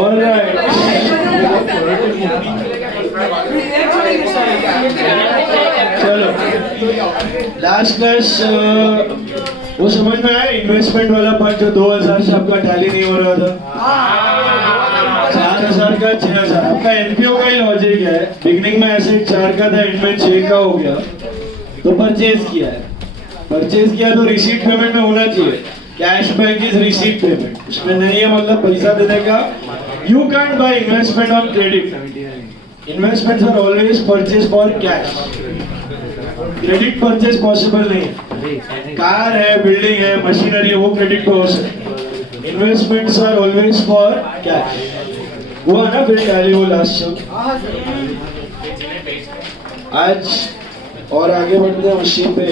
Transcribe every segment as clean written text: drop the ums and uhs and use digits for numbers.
ऑलराइट, चलो last class वो समझ में आया इन्वेस्टमेंट वाला पार्ट जो 2000 से आपका टैली नहीं हो रहा था, 4000 का 6000, आपका एनपीओ का ही लॉजिक है। बिगनिंग में ऐसे 4 का था, एंड में 6 का हो गया, तो परचेज किया है। परचेज किया तो रिसीट पेमेंट में होना चाहिए। Cash back is receipt payment, उसमें नहीं है मतलब पैसा देने का। You can't buy investment on credit. Investments are always purchase for cash, credit purchase possible नहीं है। कार है, बिल्डिंग है, मशीनरी है, वो क्रेडिट पे हो सकते। Investments are always for cash. वो है ना फिर टैली वो लास्ट शब्द। आज और आगे बढ़ते हैं उसी पे।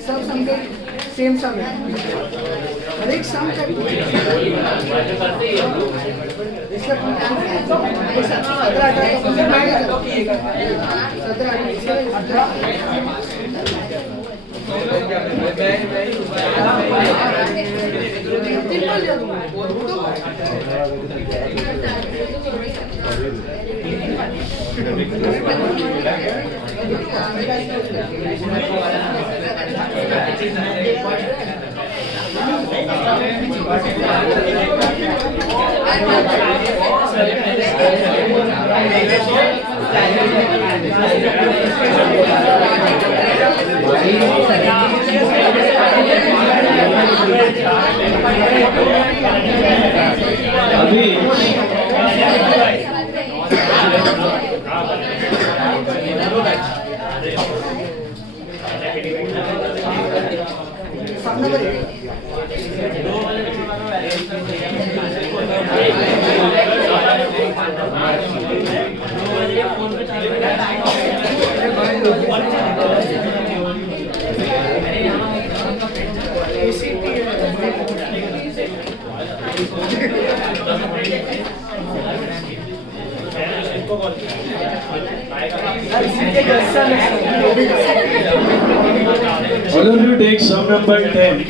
सब सम के सेम सम है, हर एक सम का अभी all of you take sum number 10.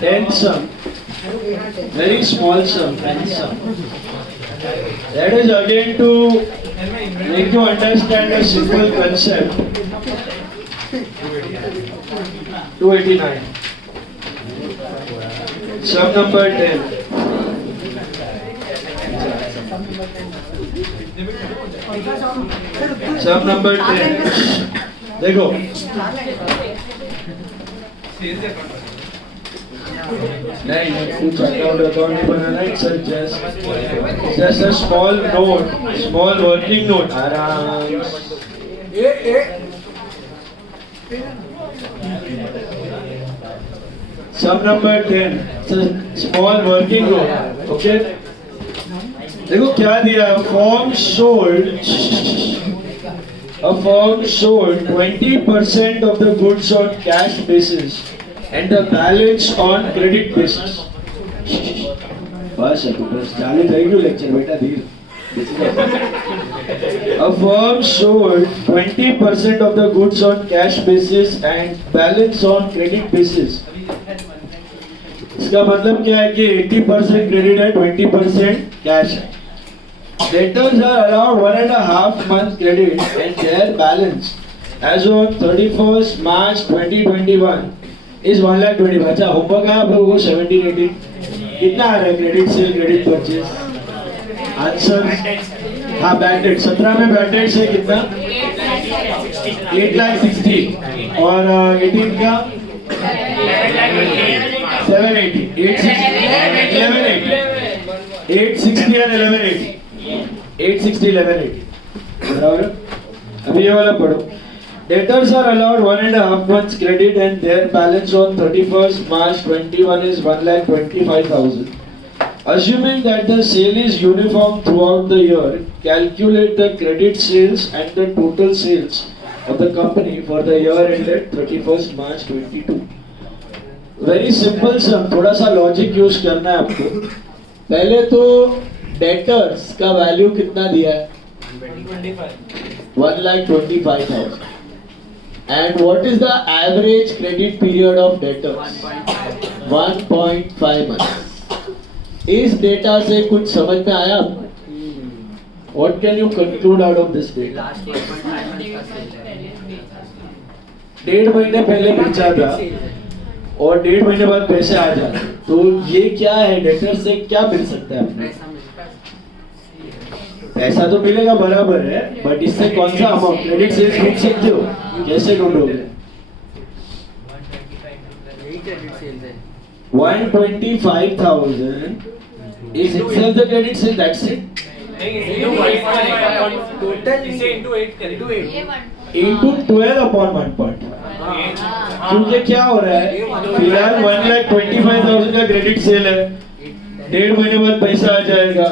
10th sum, very small sum, 10th sum. That is again to make you understand a simple concept. 289. Sum number 10. Sum number 10. देखो नहीं कुछ अकाउंट नहीं बनाना, it's just a small note, small working note. आराम sum number 10, small working note. Okay, देखो क्या दिया, form sold a firm sold 20% of the goods on cash basis and the balance on credit basis. बस चालू रहेगी लेक्चर बेटा, धीरे। A firm sold 20% of the goods on cash basis and balance on credit basis. इसका मतलब क्या है कि 80% क्रेडिट है, 20% कैश है। Debtors are allowed 1.5 months credit and their balance as on 31st March 2021 is 1,20,000। अच्छा, होमवर्क है आप लोगों को 17-18 कितना आ रहा है credit sale, credit purchase? Answer हाँ, बैड डेट 17 में बैड डेट से कितना 8,60,000 और 18 का 780, 860 और 1180, 860 1180 बराबर। अभी ये वाला पढ़ो। Debtors are allowed 1.5 months credit and their balance on 31st March 21 is 1,25,000. Assuming that the sale is uniform throughout the year, calculate the credit sales and the total sales of the company for the year ended 31st March 22. Very simple sum, थोड़ा सा logic use करना है आपको। पहले तो डेटर्स का वैल्यू कितना दिया है? 1,25,000. And what is the average credit period of debtors? 1.5 months. इस डेटा से कुछ समझ में आया आपको? What can you conclude out of this data? 1.5 महीने पहले बेचा था और 1.5 महीने बाद पैसे आ जाते, तो ये क्या है? डेटर से क्या मिल सकता है आपको? पैसा तो मिलेगा बराबर है, बट इससे कौन सा अमाउंट क्रेडिट सेल्स ढूंढ सकते हो? कैसे ढूंढोगे? 125,000 is itself the credit sale. That's it. Into 12 upon 1 point. क्योंकि क्या हो रहा है? फिलहाल 1,25,000 का क्रेडिट सेल है, 1.5 महीने बाद पैसा आ जाएगा,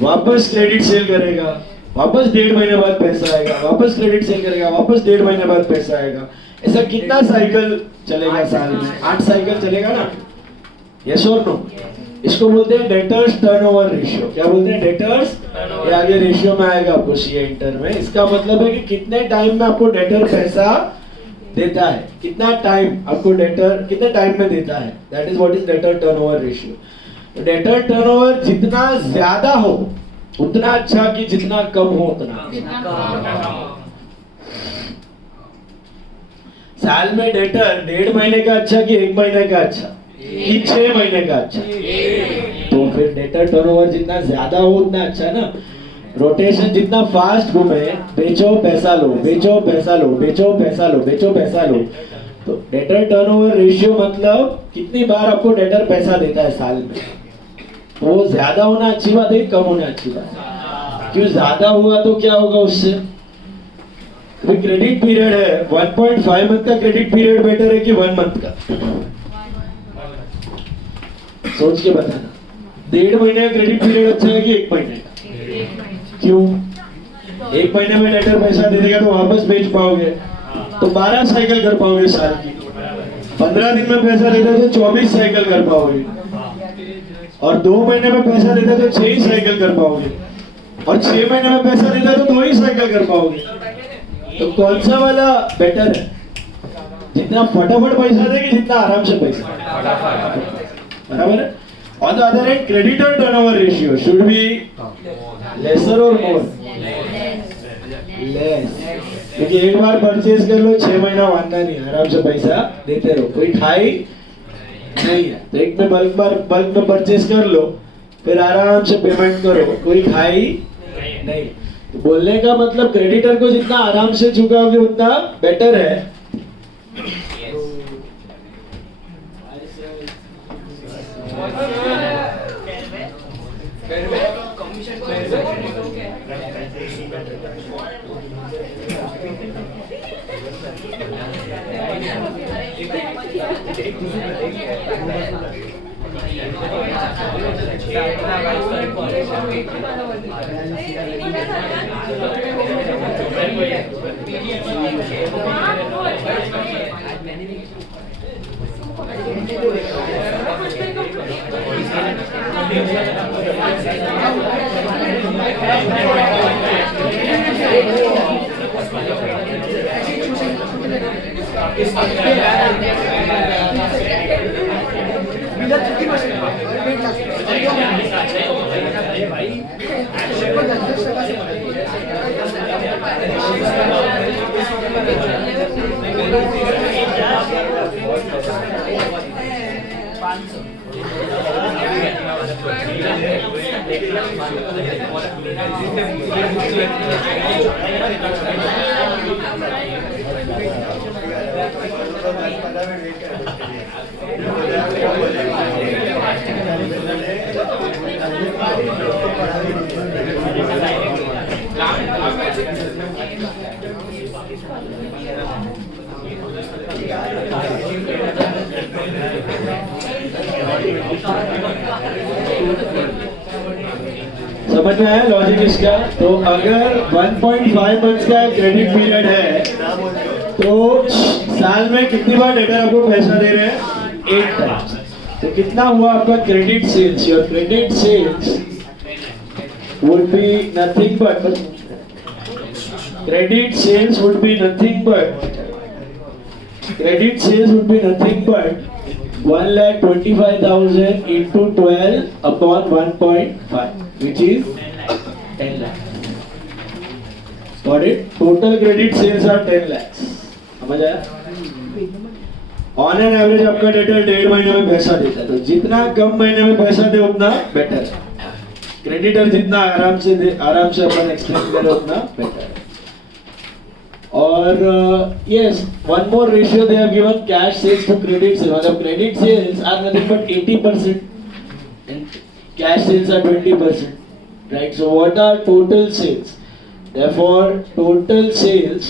वापस क्रेडिट सेल करेगा, वापस 1.5 महीने बाद पैसा आएगा, वापस क्रेडिट सेल करेगा, वापस 1.5 महीने बाद पैसा आएगा. ऐसा कितना साइकिल चलेगा साल में? 8 साइकिल चलेगा ना? यस और नो? इसको बोलते हैं डेटर्स टर्नओवर रेशियो. क्या बोलते हैं? डेटर्स. ये आगे रेशियो में आएगा आपको सीए इंटर में. इसका मतलब है कि कितने टाइम में आपको डेटर पैसा देता है, कितना टाइम आपको डेटर कितने टाइम में देता है. That is what is debtor turnover ratio. Debtor turnover जितना ज्यादा हो उतना अच्छा, कि जितना कम हो उतना. साल में डेटर 1.5 महीने का अच्छा कि 1 महीने का अच्छा कि 6 महीने का अच्छा? तो फिर डेटर टर्नओवर जितना ज्यादा हो उतना अच्छा ना. रोटेशन जितना फास्ट घूमे, बेचो पैसा लो, बेचो पैसा लो, बेचो पैसा लो, बेचो पैसा लो. तो डेटर टर्नओवर रेशियो मतलब कितनी बार आपको डेटर पैसा देता है साल में. वो ज्यादा होना अच्छी बात है, कम होना अच्छी बात है? क्यों ज्यादा हुआ तो क्या होगा उससे? क्रेडिट पीरियड है 1.5 मंथ का क्रेडिट पीरियड बेटर है कि 1 मंथ का? सोच के बताना. 1.5 महीने का क्रेडिट पीरियड अच्छा है कि 1 महीने का? क्यों? 1 महीने में डेटर पैसा दे देगा तो वापस बेच पाओगे, तो 12 साइकिल कर पाओगे साल की. 15 दिन में पैसा देता तो 24 साइकिल कर पाओगे, और 2 महीने में पैसा देता तो 6 ही साइकिल कर पाओगे, और 6 महीने में पैसा देता तो 2 ही साइकिल कर पाओगे. तो कौन सा वाला बेटर है? जितना फटाफट पैसा देगी, जितना आराम से पैसा. बराबर है. On the other hand creditor turnover ratio should be lesser और मोर? लेस. क्योंकि एक बार परचेज कर लो, 6 महीना मानना नहीं, आराम से पैसा देते रहो, कोई खाई नहीं है. तो एक में बल्क में परचेज कर लो, फिर आराम से पेमेंट करो, कोई खाई नहीं. तो बोलने का मतलब क्रेडिटर को जितना आराम से चुकाओगे उतना बेटर है. समझ में आया लॉजिक इसका? तो अगर 1.5 मंथ्स का क्रेडिट पीरियड है तो साल में कितनी बार डेटर आपको पैसा दे रहे हैं? 8 टाइम्स. तो कितना हुआ आपका credit sales? Your credit sales would be nothing but credit sales would be nothing but 1,25,000 into 12 upon 1.5, which is 10 lakh. Got it? Total credit sales are 10 lakhs. समझ आया? ऑन एन एवरेज आपका डेटर 1.5 महीने में पैसा देता है, तो जितना कम महीने में पैसा दे उतना बेटर है. क्रेडिटर जितना आराम से अपन एक्सटेंड करे उतना बेटर है. और yes, one more ratio they have given cash sales to credit sales. मतलब credit sales are nothing but 80% and cash sales are 20%, right? So what are total sales? Therefore total sales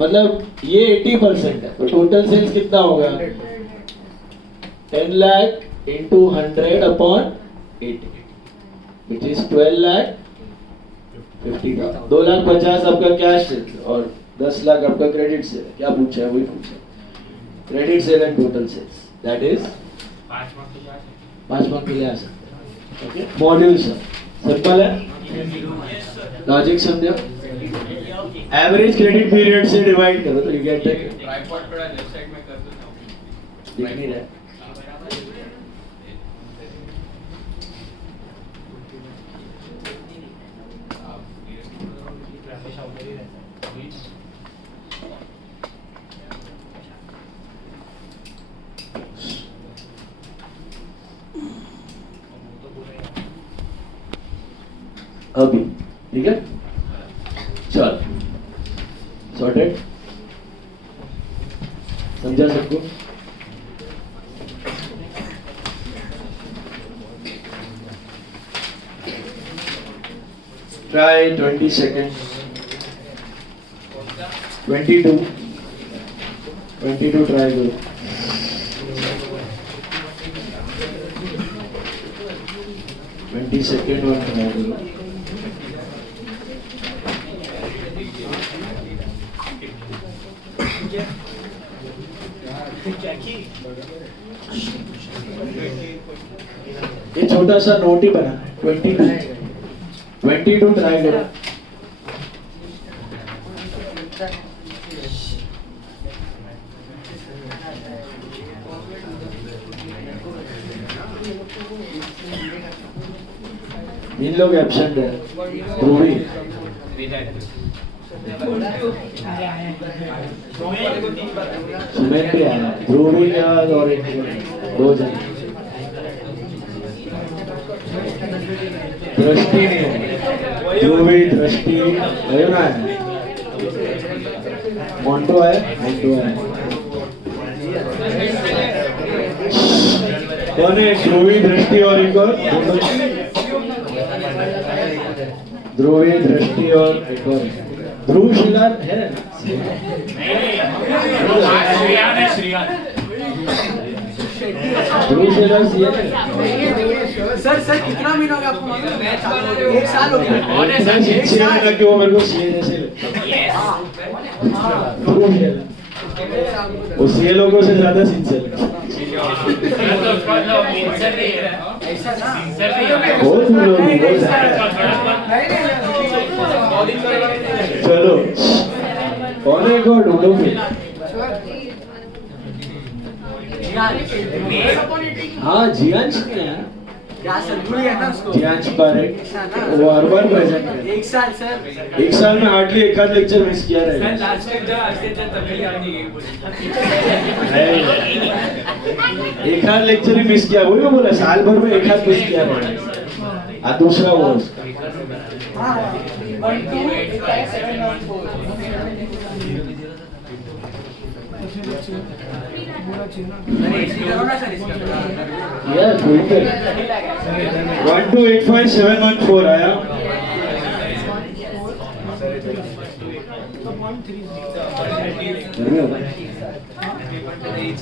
मतलब ये 80% है, तो total sales कितना होगा? 10 lakh into 100 upon 80, which is 12 lakh 50,000. 2,50,000 आपका cash sales और 10 लाख आपका क्रेडिट सेल है. क्या पूछा है? वही पूछा. Credit sale and total sales, that is 5 mark के लिए आ सकते हैं. ओके, मॉड्यूल सर सिंपल है, लॉजिक समझो. एवरेज क्रेडिट पीरियड से डिवाइड करो तो यू गेट द ट्राइपॉड थोड़ा लेफ्ट साइड में कर दो. दिख नहीं रहा. अभी ठीक है, चल सॉर्टेड. समझा सबको? ट्राई 20 सेकेंड. 22 ट्राई करो. 20 सेकेंड और ट्राई करो. ये छोटा सा नोट ही बना है. 22 ट्राई करो. इन लोग एब्सेंट है. ध्रुवी सुमेन भी आया. ध्रुवी के बाद और एक 2 जन. दृष्टि नहीं है. ध्रुवी दृष्टि वही ना है. मोंटो है. कौन है? ध्रुवी दृष्टि और एक और ध्रुवी दृष्टि और एक और ध्रुव शिलार है. ध्रुव शिलार सर कितना महीना हो गया आपको? 1 साल हो गया. कि वो मेरे को सीए जैसे वो सीए लोगों से ज्यादा सिंसियर बहुत लोग. चलो कौन है? को ढूंढो फिर. हाँ जियांश ने है. जियांश पारेख वो हर बार प्रेजेंट है. 1 साल सर. 1 साल में हार्डली एक आध लेक्चर मिस किया रहेगा. एक आध लेक्चर ही मिस किया. वही मैं बोला साल भर में एक आध मिस किया रहेगा. दूसरा वो 1 2 8 5 7 1 4. Yeah, 1285714 आया.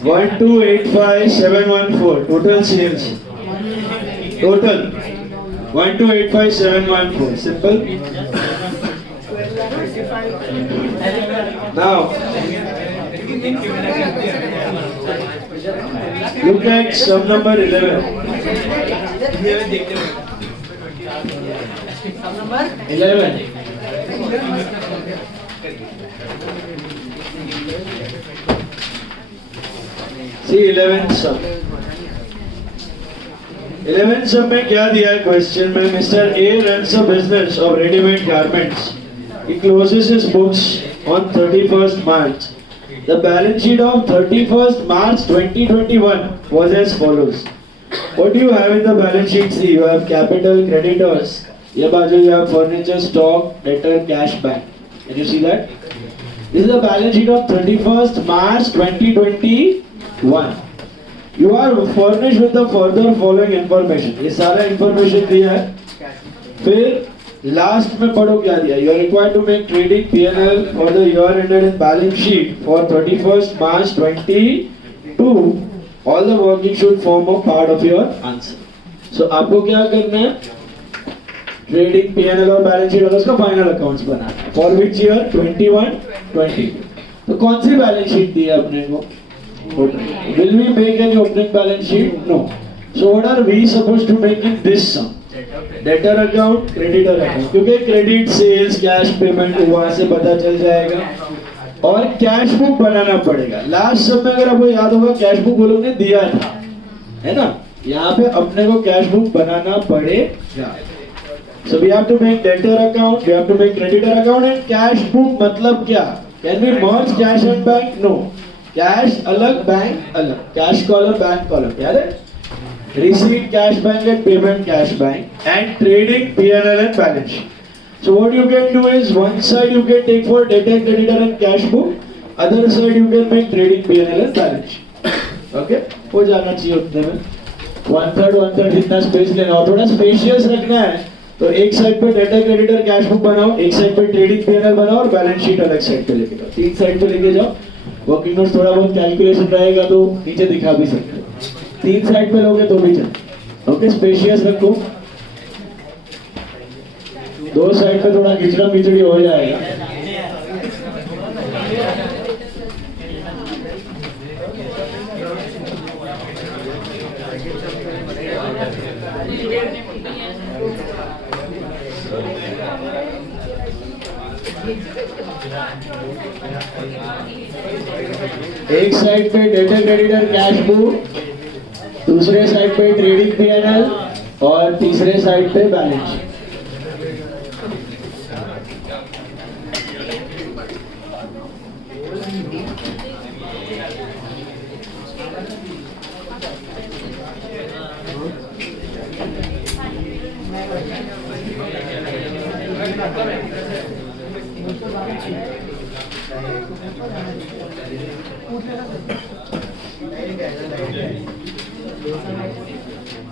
1285714 total sales. Total 1285714. Simple. Now look at sum number 11. नंबर 11. See 11th sum. 11th sum में क्या दिया है क्वेश्चन में? Mister A runs a business of ready-made garments. He closes his books on 31st March. The balance sheet of 31st March 2021 was as follows. What do you have in the balance sheet? See, you have capital, creditors. ये बाजू you have furniture, stock, debtor, cash, bank. Can you see that? This is the balance sheet of 31st March 2021. You are furnished with the further following information. ये सारा information दिया है. फिर लास्ट में पढ़ो क्या दिया. You are required to make trading P&L for the year ended in balance sheet for 31st March 22. All the working should form a part of your answer. So आपको क्या करना है? ट्रेडिंग P&L और बैलेंस शीट और उसका final accounts बनाना है. For which year? 21, 22. तो कौन सी बैलेंस शीट दी है अपने को? Will we make any opening balance sheet? No. So what are we supposed to make in this sum? Debtor account, creditor account. क्योंकि credit, sales, cash payment वहां से पता चल जाएगा. और कैश बुक बनाना पड़ेगा. लास्ट सब में अगर आपको याद होगा कैश बुक वो लोग ने दिया था, है ना? यहाँ पे अपने को कैश बुक बनाना पड़ेगा. So we have to make debtor account, we have to make creditor account and cash book मतलब क्या? Can we merge cash and bank? No. Cash अलग, bank अलग. Cash column, bank column. याद है? Receipt cash bank and payment cash bank and trading P&L and balance sheet. So what you can do is one side you can take for debtor, creditor and cash book. Other side you can make trading P&L and balance sheet. Okay? हो जाना चाहिए उतने में. one third जितना स्पेस लेना और थोड़ा स्पेशियस रखना है. तो एक साइड पे डेटा क्रेडिटर कैश बुक बनाओ, एक साइड पे ट्रेडिंग P&L बनाओ और बैलेंस शीट अलग साइड पे लेके जाओ. तीन साइड पे लेके जाओ. वर्किंग नोट्स थोड़ा बहुत कैलकुलेशन रहेगा तो नीचे दिखा भी सकते हो. तीन साइड पे लोगे तो भी चल. ओके, स्पेशियस रखो. दो साइड पे थोड़ा खिचड़ा पिचड़ी हो जाएगा. एक साइड पे डेटा क्रेडिटर कैश बुक, दूसरे साइड पे ट्रेडिंग P&L और तीसरे साइड पे बैलेंस शीट.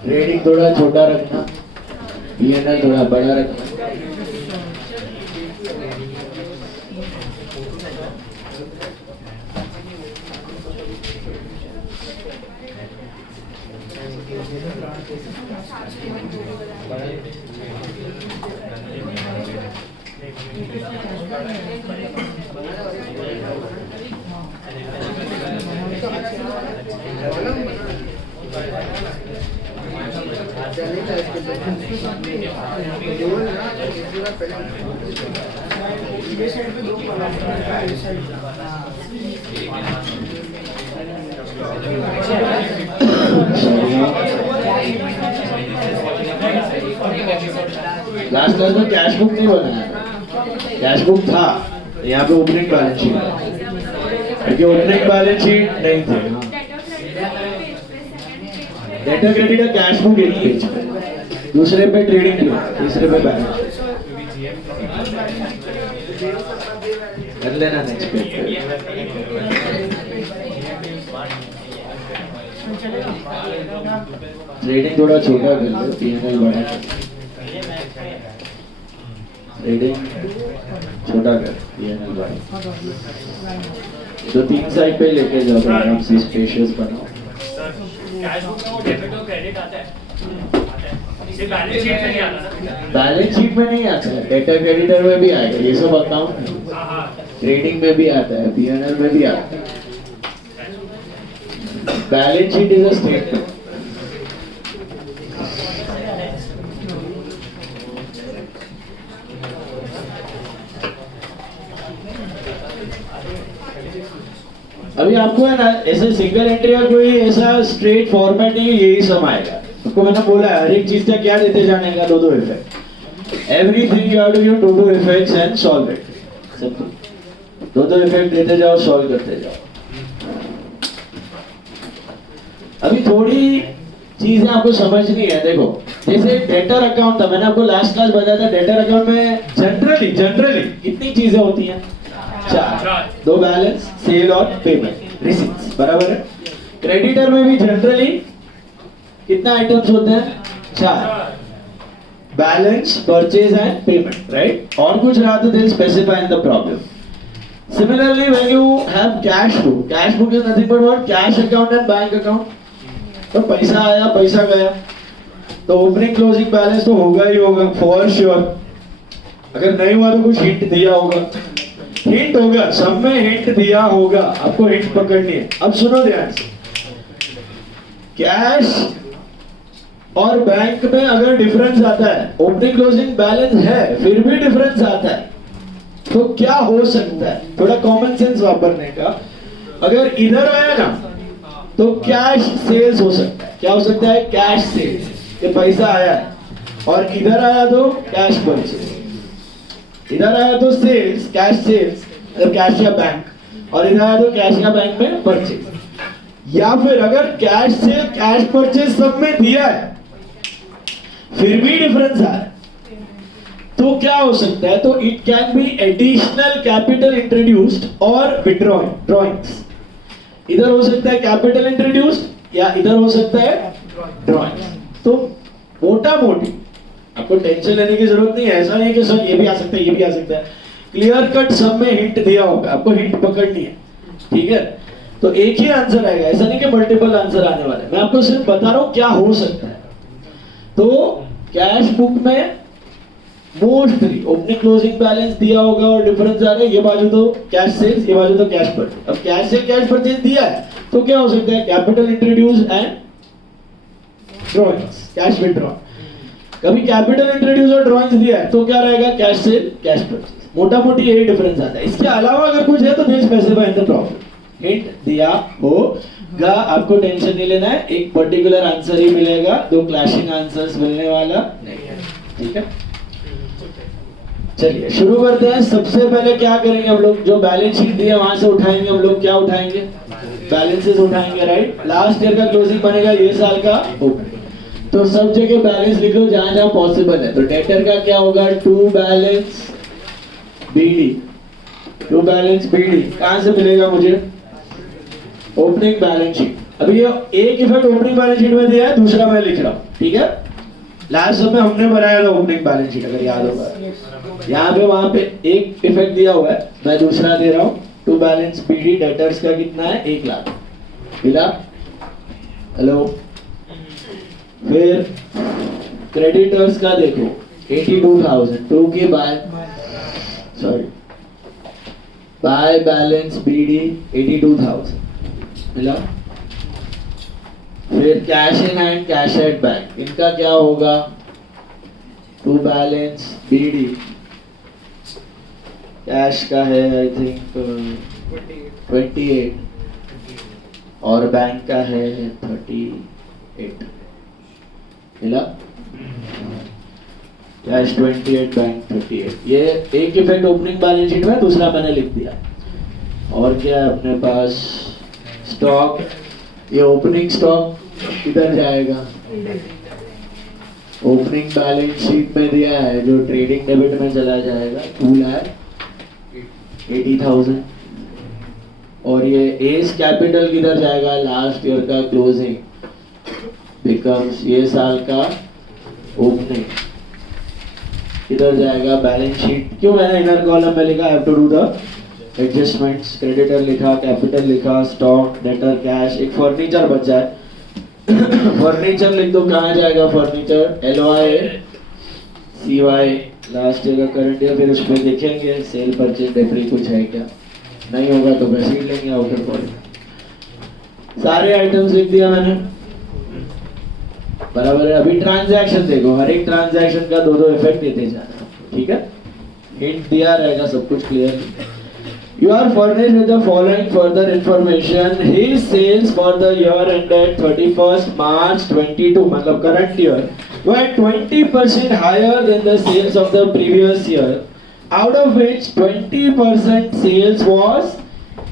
ट्रेडिंग थोड़ा छोटा रखना, P&L थोड़ा बड़ा रखना. लास्ट क्लास में कैश बुक नहीं बनाया. कैश बुक था, यहाँ पे ओपनिंग बैलेंस शीट है क्योंकि ओपनिंग बैलेंस शीट नहीं थी. डेटा क्रेडिटर कैश बुक एक पेज पे, दूसरे पे ट्रेडिंग, तीसरे पे बैलेंस. कर लेना नेक्स्ट पेज पे. ट्रेडिंग थोड़ा छोटा कर लो, P&L बड़ा कर. ट्रेडिंग छोटा कर, P&L बड़ा. तो तीन साइड पे लेके जाओ, आराम से स्पेशियस बनाओ. कैश बुक में वो डेबिट और क्रेडिट आता है. ये बैलेंस शीट में नहीं आता ना. बैलेंस शीट में नहीं आता है, डेटा क्रेडिटर में भी आएगा. ये सब अकाउंट ट्रेडिंग में भी आता है, P&L में भी आता है. Balance sheet is a statement. अभी आपको है ना ऐसे सिंगल एंट्री का कोई ऐसा स्ट्रेट फॉर्मेट नहीं है, यही सम आएगा। आपको मैंने बोला है हर एक चीज का क्या देते जाने का, दो effect. Everything you have to give two effects and solve it. Simple, दो इफेक्ट देते जाओ, सॉल्व करते जाओ। अभी थोड़ी चीजें आपको समझनी है। देखो जैसे डेटर अकाउंट था, मैंने आपको लास्ट क्लास बताया था, डेटर अकाउंट में जनरली कितनी चीजें होती हैं? चार। दो बैलेंस, सेल और पेमेंट, रिसीट्स, बराबर है। क्रेडिटर में भी जनरली कितने आइटम्स होते हैं? चार। Balance, purchase and payment, right? और कुछ रहा तो they specify in the problem. Similarly, when you have cash book is nothing but what? Cash account and bank account. तो पैसा आया, पैसा गया, तो ओपनिंग क्लोजिंग बैलेंस तो होगा ही होगा फॉर श्योर। अगर नहीं हुआ तो कुछ हिंट दिया होगा, हिंट होगा, सब में हिंट दिया होगा, आपको हिंट पकड़नी है। अब सुनो ध्यान से, कैश और बैंक में अगर डिफरेंस आता है, ओपनिंग क्लोजिंग बैलेंस है फिर भी डिफरेंस आता है, तो क्या हो सकता है? थोड़ा कॉमन सेंस वापरने का। अगर इधर आया ना तो कैश सेल्स हो सकता है। क्या हो सकता है? कैश सेल्स, ये पैसा आया है, और इधर आया तो कैश परचेज। इधर आया तो सेल्स, कैश सेल्स, कैश या बैंक, और इधर आया तो कैश या बैंक में परचेज। या फिर अगर कैश से कैश परचेज सब में दिया है फिर भी डिफरेंस आ रहा है, तो क्या हो सकता है? तो it can be additional capital introduced और ड्रॉइंग्स। इधर हो सकता है कैपिटल इंट्रोड्यूस्ड या इधर हो सकता है ड्रॉइंग्स। तो मोटा मोटी आपको टेंशन लेने की जरूरत नहीं है। ऐसा नहीं कि सर ये भी आ सकता है, ये भी आ सकता है। क्लियर कट सब में हिंट दिया होगा, आपको हिंट पकड़नी है, ठीक है? तो एक ही आंसर आएगा, ऐसा नहीं कि मल्टीपल आंसर आने वाले। मैं आपको सिर्फ बता रहा हूं क्या हो सकता है। तो कैश बुक में मोस्टली ओपनिंग क्लोजिंग बैलेंस दिया होगा और डिफरेंस आ रहा है। ये बाजू तो कैश सेल्स, ये बाजू तो कैश परचेज। अब कैश से कैश परचेज दिया है तो क्या हो सकता है? Capital introduce and drawings, cash withdraw. कभी कैपिटल इंट्रोड्यूस और ड्रॉइंग्स दिया है तो क्या रहेगा? Cash cell, cash purchase. मोटा मोटी यही डिफरेंस आता है। इसके अलावा अगर कुछ है तो they specify in the problem. Hint दिया होगा, आपको टेंशन नहीं लेना है। एक पर्टिकुलर आंसर ही मिलेगा, दो क्लैशिंग आंसर्स मिलने वाला नहीं है, ठीक है? चलिए शुरू करते हैं। सबसे पहले क्या करेंगे हम लोग? जो बैलेंस शीट दी है वहां से उठाएंगे हम लोग। क्या उठाएंगे? बैलेंसेस उठाएंगे, राइट? लास्ट ईयर का क्लोजिंग बनेगा, ये साल का ओपनिंग। तो सब जगह बैलेंस लिख लो जहां जहां पॉसिबल है। तो डेटर का क्या होगा? To balance BD. To balance BD कहां से मिलेगा मुझे? Opening balance sheet. अभी ये एक इफेक्ट ओपनिंग बैलेंस शीट में दिया है, दूसरा मैं लिख रहा हूं, ठीक है? लास्ट समय हमने बनाया था ओपनिंग बैलेंस शीट, अगर याद होगा। यहाँ पे वहां पे एक इफेक्ट दिया हुआ है, मैं दूसरा दे रहा हूँ। टू बैलेंस बीडी, डेटर्स का कितना है? 1 लाख मिला। हेलो, फिर क्रेडिटर्स का देखो 82,000। टू के बाय बैलेंस बीडी 82,000 मिला। फिर cash in and cash at bank, इनका क्या होगा? टू बैलेंस बीडी, कैश का है आई थिंक 28 और बैंक का है 38 मिला। कैश 28, बैंक 38। ये एक इफेक्ट ओपनिंग बैलेंस शीट में, दूसरा मैंने लिख दिया। और क्या है अपने पास? स्टॉक। ये ओपनिंग स्टॉक इधर जाएगा। ओपनिंग बैलेंस शीट में दिया है जो ट्रेडिंग डेबिट में चला जाएगा 2,80,000। और ये एस कैपिटल किधर जाएगा? लास्ट ईयर का क्लोजिंग बिकम्स ये साल का ओपनिंग किधर जाएगा? Balance sheet. क्यों मैंने इनर कॉलम में लिखा? Have to do the adjustments. Creditor लिखा, कैपिटल लिखा, स्टॉक, डेटर, कैश। एक फर्नीचर बचा है, फर्नीचर लिख दो। कहाँ जाएगा furniture? LY CY, last year का करंट ईयर। फिर उसमें देखेंगे सेल, परचेज, डेप्री कुछ है क्या, नहीं होगा तो वैसे ही लेंगे आउटर पॉइंट। सारे आइटम्स लिख दिया मैंने, बराबर है। अभी ट्रांजैक्शन देखो, हर एक ट्रांजैक्शन का दो इफेक्ट देते जाना, ठीक है? हिंट दिया रहेगा, सब कुछ clear. You are furnished with the following further information. His sales for the year ended 31st March 22, मतलब current year, were 20% higher than the sales of the previous year, out of which 20% sales was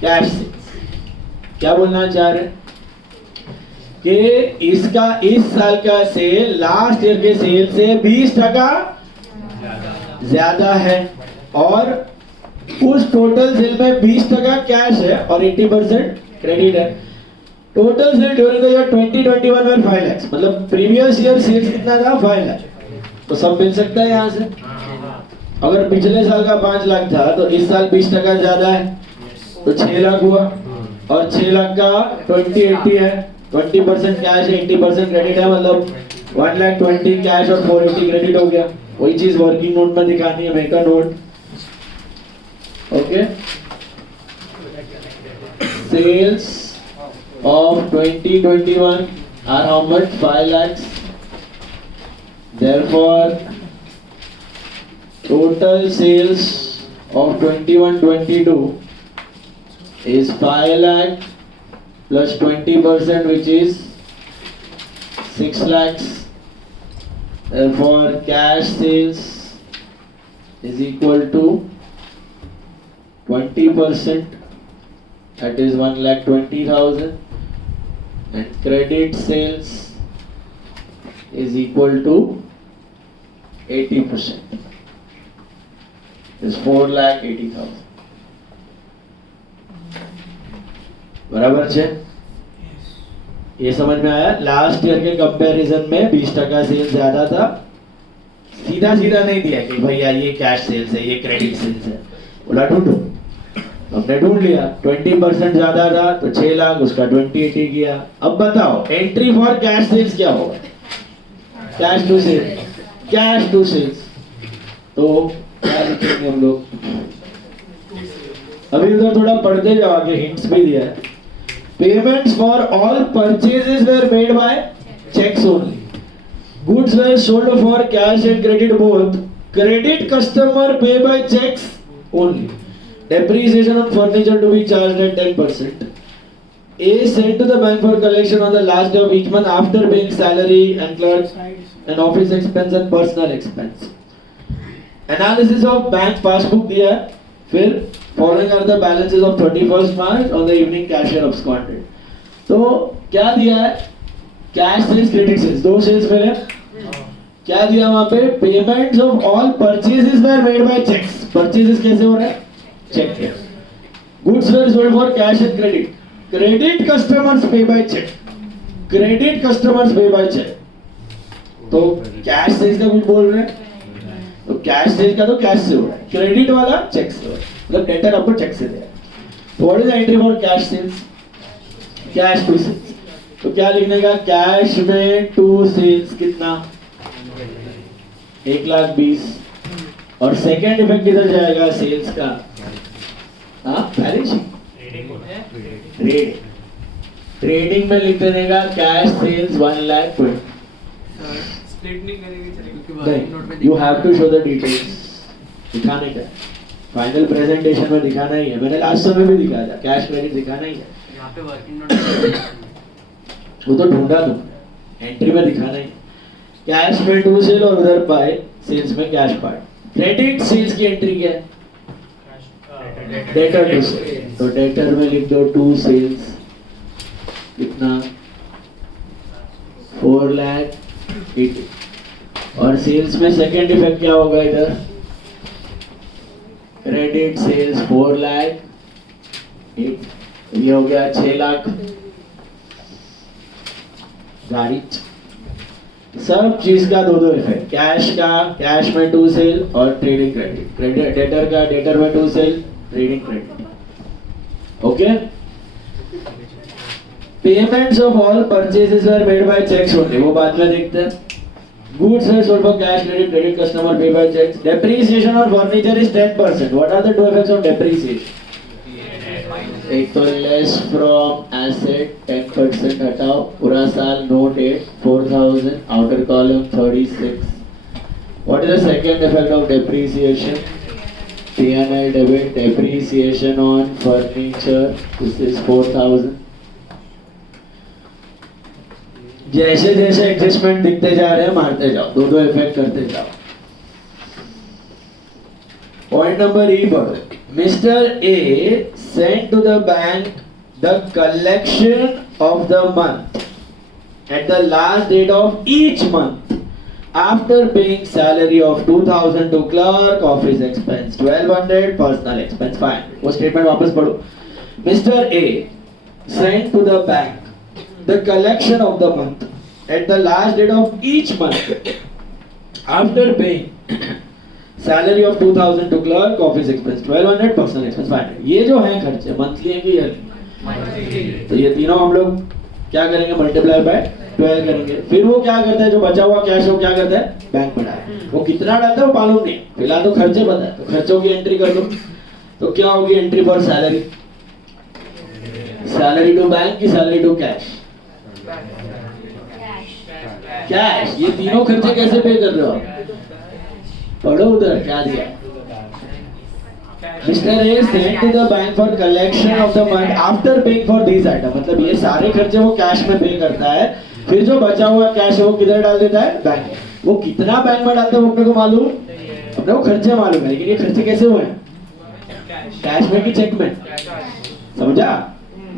cash sales. क्या बोलना चाह रहे हैं कि इसका इस साल का सेल लास्ट ईयर के सेल से 20% ज्यादा है और उस टोटल सेल में 20% कैश है और 80% क्रेडिट है. Total sale during the year 2021 में 5 लाख, मतलब प्रीवियस ईयर सेल्स कितना था 5 लाख. तो सब मिल सकता है यहाँ से. अगर पिछले साल का 5 लाख था तो इस साल 20% ज्यादा है तो 6 लाख हुआ और 6 लाख का 20-80 है. 20% कैश है 80% क्रेडिट है, मतलब 1,20,000 कैश और 480 क्रेडिट हो गया. वही चीज वर्किंग नोट में दिखानी है. Make a note. Okay. Sales of 2021 are how much? 5 lakhs. Therefore total sales of 21-22 is 5 lakh plus 20%, which is 6 lakhs. Therefore cash sales is equal to 20%, that is 1,20,000, and credit sales is equal to 80%, is 4,80,000. बराबर है? ये समझ में आया? Last year के कंपैरिजन में 20% सेल ज्यादा था. सीधा सीधा नहीं दिया कि भैया ये कैश सेल्स है ये क्रेडिट सेल्स है. बोला ढूंढो. हमने ढूंढ लिया. 20% ज्यादा था तो 6 लाख, उसका 20-80 किया. अब बताओ एंट्री फॉर कैश सेल्स क्या होगा? Cash to sales. Cash to sales तो क्या लिखेंगे हम लोग? अभी उधर थोड़ा पढ़ते जाओ, आगे हिंट्स भी दिया है. Payments for all purchases were made by checks only. Goods were sold for cash and credit both. Credit customer pay by checks only. Depreciation on furniture to be charged at 10%. A sent to the bank for collection on the last day of each month after paying salary and clerk and office expense and personal expense. Analysis of bank passbook दिया. फिर following are the balances of 31st March on the evening cashier absconded. तो क्या दिया है? Cash sales credit sales, दो sales मिले. क्या दिया वहां पे? Payments of all purchases were made by cheques. Purchases कैसे हो रहे हैं? चेक के. Goods were sold for cash and credit. Credit customers pay by cheque. Credit customers pay by cheque. तो कैश सेल्स का कुछ बोल रहे हैं तो कैश सेल्स का तो कैश से हो रहा है, क्रेडिट वाला चेक से हो रहा है. मतलब डेटर आपको चेक से दिया. तो what is the entry for cash sales? Cash to sales. तो क्या लिखने का? कैश में टू सेल्स कितना? 1,20,000. और सेकंड इफेक्ट किधर जाएगा सेल्स का? Balance sheet. ट्रेडिंग में लिख देने का कैश सेल्स 1,20,000. स्प्लिट नहीं करेंगे चलेगा. You have to show the details. दिखाने का फाइनल प्रेजेंटेशन में दिखाना ही है. मैंने लास्ट समय भी दिखाया था. कैश क्रेडिट दिखाना ही है. यहाँ पे वर्किंग नोट वो तो ढूंढा तुम. एंट्री में दिखाना ही. कैश में टू सेल और उधर पाए सेल्स में कैश पार्ट. क्रेडिट सेल्स की एंट्री क्या है? Debtor to sale. तो डेटर में लिख दो टू सेल्स कितना? 4,80,000. और सेल्स में सेकंड इफेक्ट क्या होगा इधर? Credit sales 4,00,000. ये हो गया 6 लाख. गाड़ी सब चीज का दो इफेक्ट. कैश का कैश में टू सेल और ट्रेडिंग क्रेडिट. क्रेडिट डेटर का डेटर में to sale trading credit. Okay. Payments of all purchases are made by cheques only. वो बाद में देखते हैं. Goods are sold for cash, credit customer pay by checks. Depreciation on furniture is 10%. What are the two effects of depreciation? एक तो less from asset 10% हटाओ. पूरा साल no date 4,000. Outer column 36. What is the second effect of depreciation? P&L debit, depreciation on furniture, this is 4,000. जैसे जैसे एडजस्टमेंट दिखते जा रहे हैं मारते जाओ, दो इफेक्ट करते जाओ. Point number E पर Mr. A sent to the bank the collection of the month at the last date of each month after paying salary of 2,000 to clerk, office expense 1,200, personal expense 500. वो statement वापस पढ़ो. Mr. A sent to the bank the collection of the month at the last date of each month after paying salary of 2,000 to clerk, office expense 1,200, personal expense 500. ये जो है खर्चे मंथली है कि ईयरली? तो ये तीनों हम लोग क्या करेंगे, मल्टीप्लाई बाय 12 करेंगे. फिर वो क्या करता है, जो बचा हुआ कैश वो क्या करता है, बैंक में डालता है. वो कितना डालता है वो मालूम नहीं, फिलहाल तो खर्चे पता है, तो खर्चों की एंट्री कर लो. तो क्या होगी entry for salary? Salary to bank की सैलरी टू कैश? कैश. ये तीनों खर्चे कैसे पे कर रहे हो आप? पढ़ो उधर क्या दिया. Mr. A sent to the bank for collection of the month after paying for these items. मतलब ये सारे खर्चे वो कैश में पे करता है, फिर जो बचा हुआ कैश है वो किधर डाल देता है, बैंक में. वो कितना बैंक में डालता है वो अपने को मालूम, अपने को खर्चे मालूम है, लेकिन ये खर्चे कैसे हुए हैं, कैश में कि चेक में? समझा?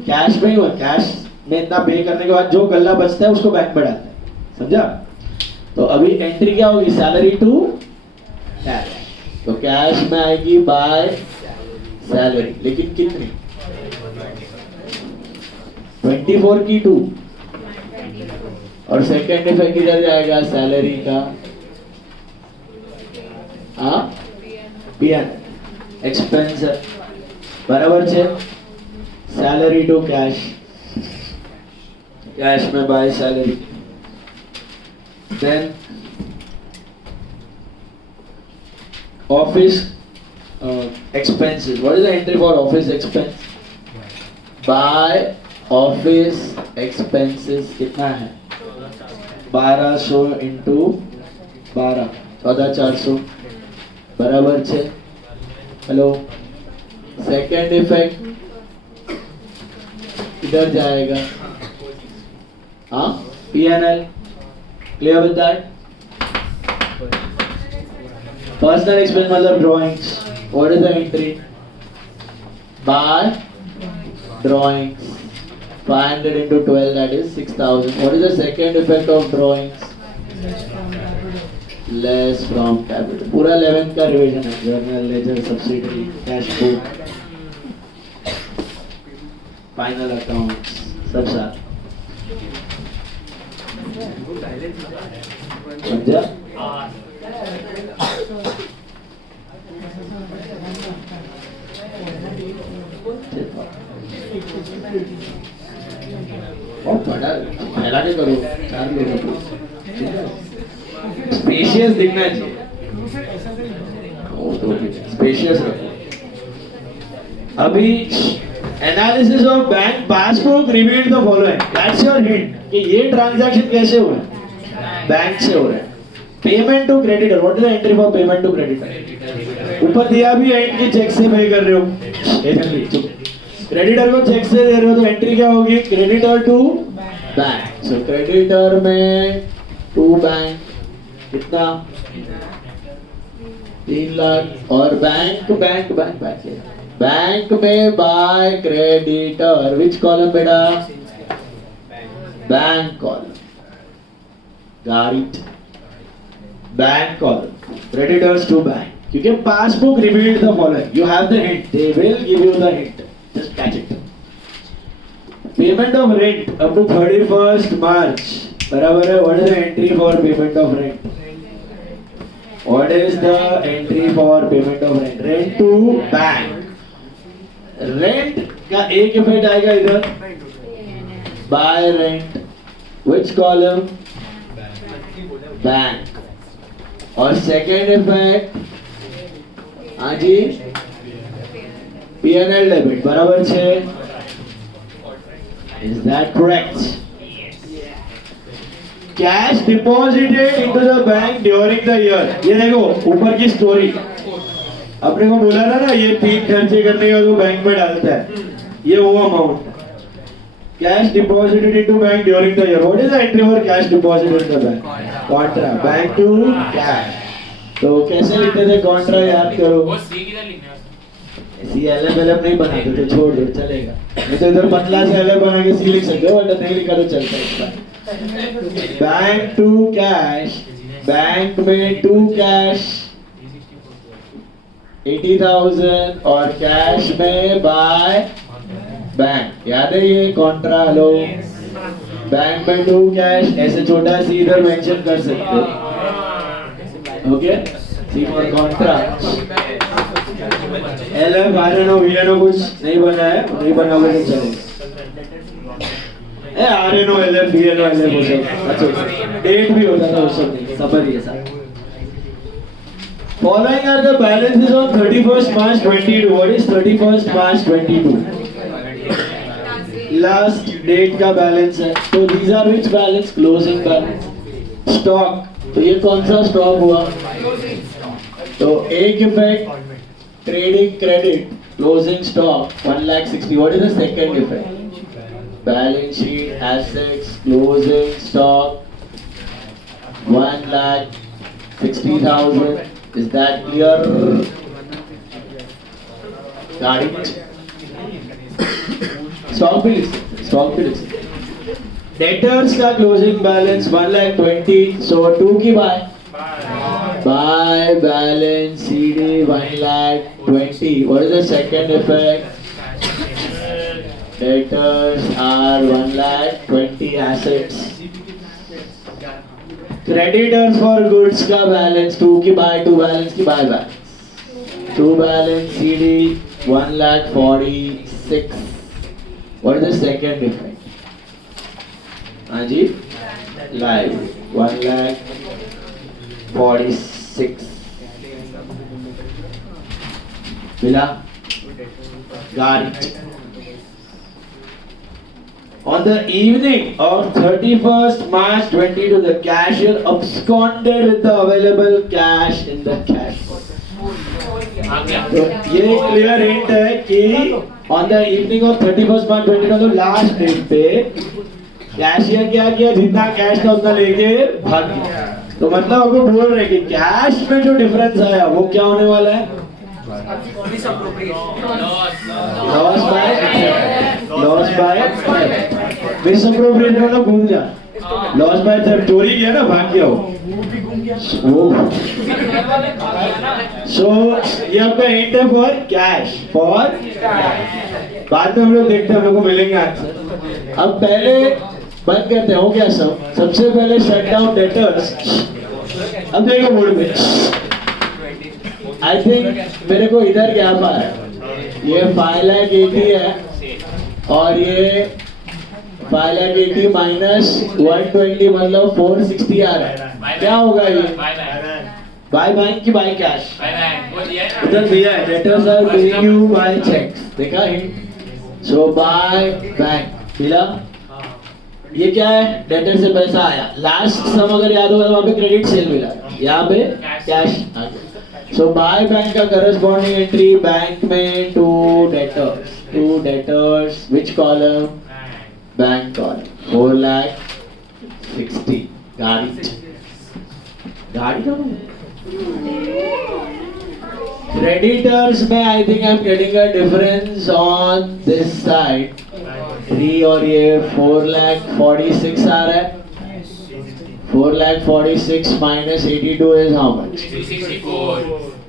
कैश में ही हुआ. कैश में इतना पे करने के बाद जो गल्ला बचता है उसको बैंक में डालता है. समझा? तो अभी एंट्री क्या होगी, सैलरी टू कैश. तो कैश में आएगी बाय सैलरी, लेकिन कितनी? 24 की 2. और सेकेंड इफेक्ट किधर जाएगा, सैलरी का पीएन एक्सपेंस बराबर है. सैलरी टू कैश, कैश में by salary. Then office expenses. What is the entry for office expense? By office expenses कितना है, 1200 into 12, 14,400 बराबर 6. हेलो. सेकेंड इफेक्ट इधर जाएगा, हाँ, P&L. Clear with that? Personal expense मतलब drawings. What is the entry? By drawings. 500 into 12, that is 6,000. What is the second effect of drawings? Less from capital. पूरा 11th का रिवीजन है. Journal, ledger, subsidiary, cash book, final accounts, सब साथ. समझा? और बड़ा फैला नहीं करो, 4 लोगों स्पेशियस दिखना चाहिए. स्पेशियस रखो. अभी analysis of bank passbook revealed the following. That's your hint कि ये ट्रांजैक्शन कैसे हुआ है, बैंक से हो रहा है. Payment to creditor. What is the entry for payment to creditor? ऊपर दिया भी है कि चेक से पे कर रहे हो, क्रेडिटर को चेक से दे रहे हो, तो एंट्री क्या होगी, creditor to bank. So creditor में टू बैंक कितना, 3 लाख. और bank bank bank bank bank में बाय क्रेडिटर. विच कॉलम बेटा, बैंक कॉलम. गाड़ी bank column, creditors to bank. क्योंकि passbook revealed the following. You have the hint, they will give you the hint, just catch it. Payment of rent up to 31st March बराबर है. What is the entry for payment of rent? What is the entry for payment of rent? Rent to bank. Rent का एक इफेक्ट आएगा इधर, buy rent. Which column? Bank. और second effect, हाँ जी, P&L debit बराबर 6. Is that correct? Cash deposited into the bank during the year. ये देखो ऊपर की स्टोरी. अपने को बोला था ना ये 3 खर्चे करने के बाद वो बैंक में डालता है, ये वो amount cash deposited into bank during the year. What is the entry for cash deposit in the bank? Contra bank to cash. तो कैसे लिखते थे कॉन्ट्रा, याद करो. वो सी किधर लिखना है? सी एलएफ एलएफ नहीं बनाते तो छोड़ दो, चलेगा. नहीं तो इधर पतला से एलएफ बना के सी लिख सकते हो, बट नहीं लिखा तो चलता है. बैंक टू कैश, बैंक में टू कैश 80,000 और कैश में बाय बैंक. याद है ये कॉन्ट्रा. हेलो, बैंक में टू कैश, ऐसे छोटा सी इधर मेंशन कर सकते हो. Okay, C for contra. LF RNO VNO कुछ नहीं बना है, नहीं बना हुआ तो चलेगा. आरएनओ एलएफ वीएनओ एलएफ हो सब. अच्छा, डेट भी होता था उस सब नहीं, सब ये सब. Following are the balances on 31st March 22. What is 31st March 22? Last date का बैलेंस है. तो these are which balance? Closing balance. Stock. तो ये कौन सा स्टॉक हुआ? तो एक effect trading credit closing stock 1,60,000. What is the second effect? Balance sheet assets closing stock 1,60,000. Is that clear? Got it? Stock भी लिख सकते, stock भी लिख सकते. Debtors का closing balance 1,20,000. So 2 की buy. Buy balance CD 1,20,000. What is the second effect? Debtors are 1,20,000 assets. Creditors for goods का बैलेंस 2 की बाय, 2 बैलेंस की by balance. 2 balance CD 1,46,000. What is the second effect? हाँ जी, लाइव 1,46,000 मिला. Got it. On the evening of 31st March 22, the cashier absconded with the available cash in the cash box. आ गया. तो ये clear hint है कि on the evening of 31st March 22, तो last date पे कैशियर क्या किया, जितना कैश था उतना लेके भाग गया. तो मतलब आपको बोल रहे कि कैश में जो डिफरेंस आया वो क्या होने वाला है? लॉस बाय मिसअप्रोप्रिएट मतलब घूम जा. लॉस बाय जब चोरी किया ना, भाग गया वो. सो ये आपका हिंट है फॉर कैश. फॉर बाद में हम लोग देखते हैं, हम लोग को मिलेंगे आंसर. अब पहले बंद करते हैं. हो गया सब. सबसे पहले शट डाउन डेटर्स. अब देखो बोर्ड में. आई थिंक मेरे को इधर गैप आ रहा है. ये 5,80,000 है और ये 5,80,000 माइनस 120 मतलब 460 आ रहा है. क्या होगा ये? बाय बैंक की बाय कैश. उधर दिया है debtors are paying you by cheque. देखा हिंट. सो बाय बैंक मिला. ये क्या है? डेटर से पैसा आया. लास्ट सम अगर याद होगा तो वहां पे क्रेडिट सेल मिला, यहाँ पे कैश आ गया. So buy bank का corresponding entry बैंक में to debtors which column? Bank column 4,60,000. गाड़ी का creditors में I think I'm getting a difference on this side 3 और ये 4,46,000 आ रहा है. 4,46,000 minus 82 is how much?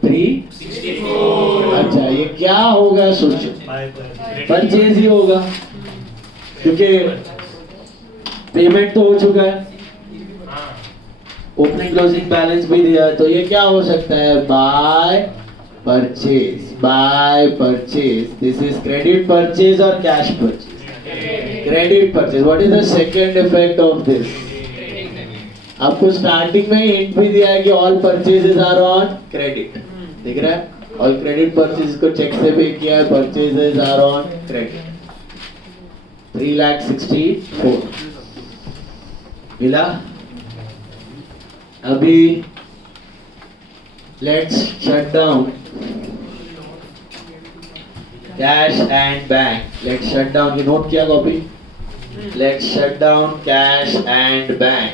364. अच्छा, ये क्या होगा सोचो. परचेज ही होगा क्योंकि पेमेंट तो हो चुका है, ओपनिंग क्लोजिंग बैलेंस भी दिया. तो ये क्या हो सकता है? By purchase. By purchase. This is credit purchase और cash purchase. Credit purchase. What is the second effect of this? आपको स्टार्टिंग में हिंट भी दिया है कि all purchases are on credit. दिख रहा है? ऑल क्रेडिट परचेज को चेक से पे किया है. Purchases are on credit. 3,64,000 मिला. अभी let's shut down cash and bank. Let's shut down. ये नोट किया copy. Let's shut down cash and bank.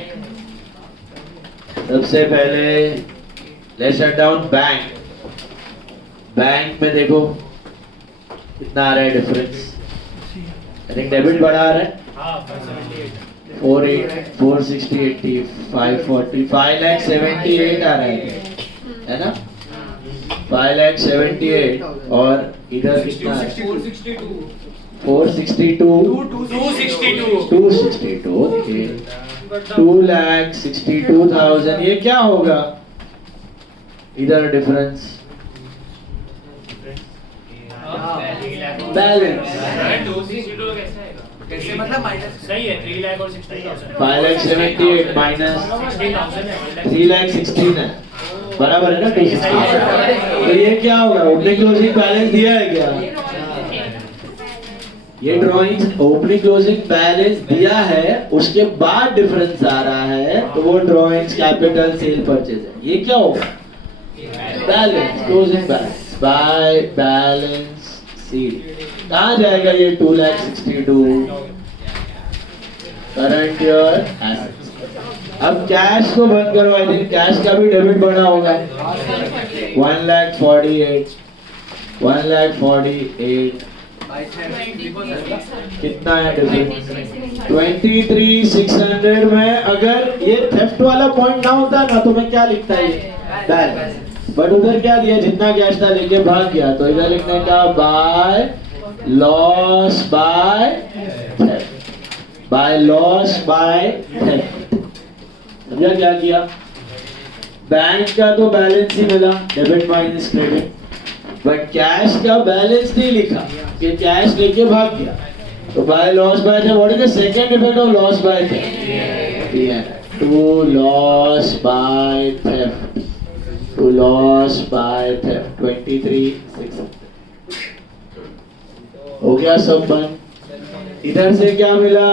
सबसे पहले let's shut down bank. Bank में देखो कितना आ रहा है डिफरेंस. आई थिंक डेबिट बढ़ा आ रहा है. हाँ 578 460 80 540 5,78,000 आ रहा है ना. 5,78,000 और इधर कितना है 462 262. ओके 2,62,000. ये क्या होगा इधर डिफरेंस. बैलेंस कैसे मतलब माइनस सही है 3 लाख और 60,000 5,78,000 माइनस 60,000 है 3,16,000 है. बराबर है ना 260. तो ये क्या होगा. ओपनिंग क्लोजिंग बैलेंस दिया है क्या. ये ड्राइंग ओपनिंग क्लोजिंग बैलेंस दिया है उसके बाद डिफरेंस आ रहा है तो वो ड्राइंग्स कैपिटल सेल परचेज है. ये क्या होगा balance closing balance by balance sheet. कहाँ जाएगा ये 2,62,000 करंट ईयर एसेट्स. अब कैश को बंद करो. आई थिंक कैश का भी डेबिट बढ़ा होगा 1,48,000 कितना है डिफरेंस 23,600 में. अगर ये थेफ्ट वाला पॉइंट ना होता ना तो मैं क्या लिखता है बैलेंस. बट उधर क्या दिया जितना कैश था लेके भाग गया तो इधर लिखने का by loss by theft. By loss by theft. समझा क्या किया. बैंक का तो बैलेंस ही मिला debit minus credit. But cash का बैलेंस नहीं लिखा कि कैश लेके भाग गया तो by loss by theft. What is the second effect of loss by theft. To loss by theft. To loss by theft 23,600 हो गया सब बंद. इधर से क्या मिला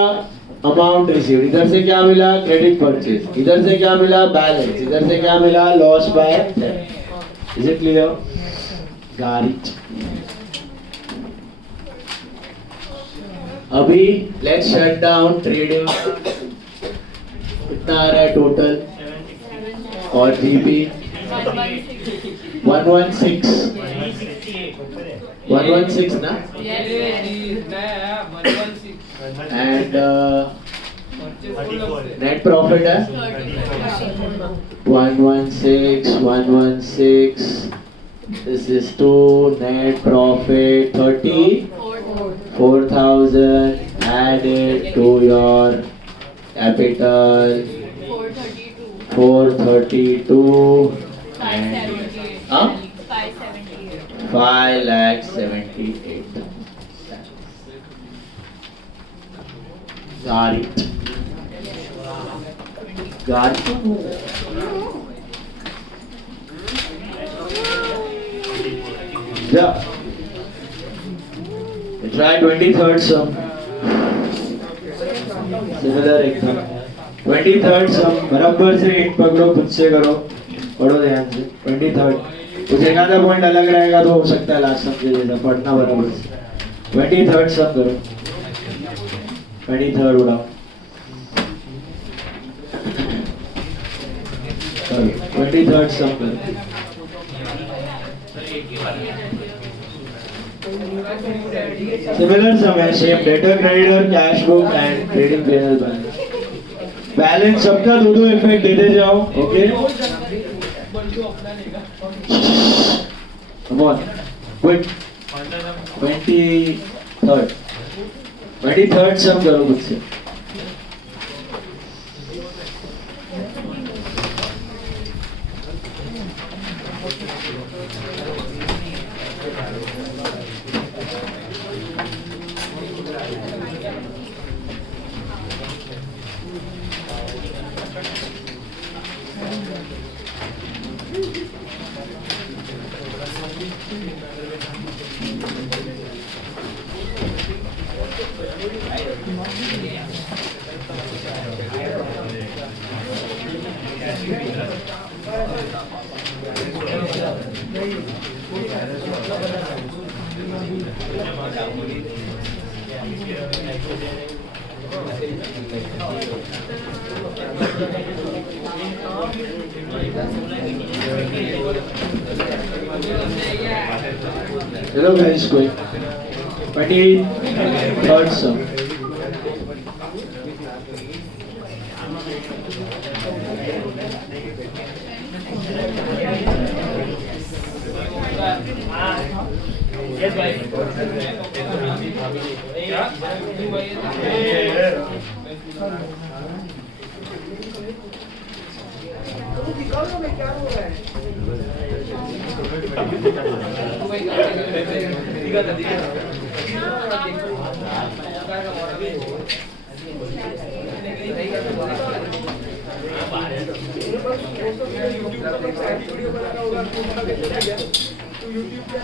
अमाउंट रिसीव्ड. इधर से क्या मिला क्रेडिट परचेज. इधर से क्या मिला बैलेंस. इधर से क्या मिला loss by theft. Is it clear. गारिच. अभी लेट्स शट डाउन ट्रेडिंग. कितना आ रहा है टोटल और जीबी 116 ना. एंड नेट प्रॉफिट है 116. This is to net profit 34,000 added to your capital 432 and 5,78,000. Got it. Yeah. Try 23rd sum. Similar एकदम. 23rd sum बराबर से इन पकड़ो खुद से करो. पढ़ो ध्यान से. 23rd. कुछ एक आधा पॉइंट अलग रहेगा तो हो सकता है लास्ट सम के जैसा पढ़ना बराबर से. 23rd sum करो. 23rd उड़ाओ. 23rd sum करो. Similar sum है same debtor creditor cash book and trading payable balance. Balance सबका दो इफेक्ट देते जाओ. Okay come on quick. 23rd सम करो खुद से. Hello guys, quick. 23rd song. Yes, bhai. तुम दिखाओ ना मैं क्या हो रहा है वीडियो बनाना होगा तो यूट्यूब पे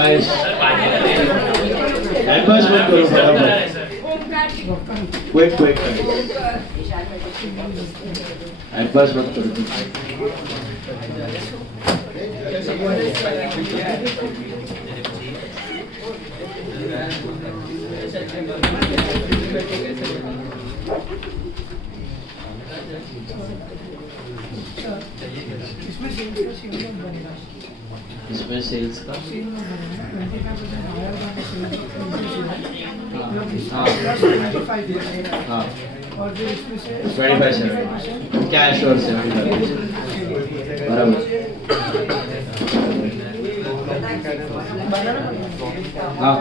Nice. Advance मत करो फटाफट. Quick. Advance मत करो. इसमें सेल्स का हाँ और जो इसमें से 25 कैश और 75 बराबर. हाँ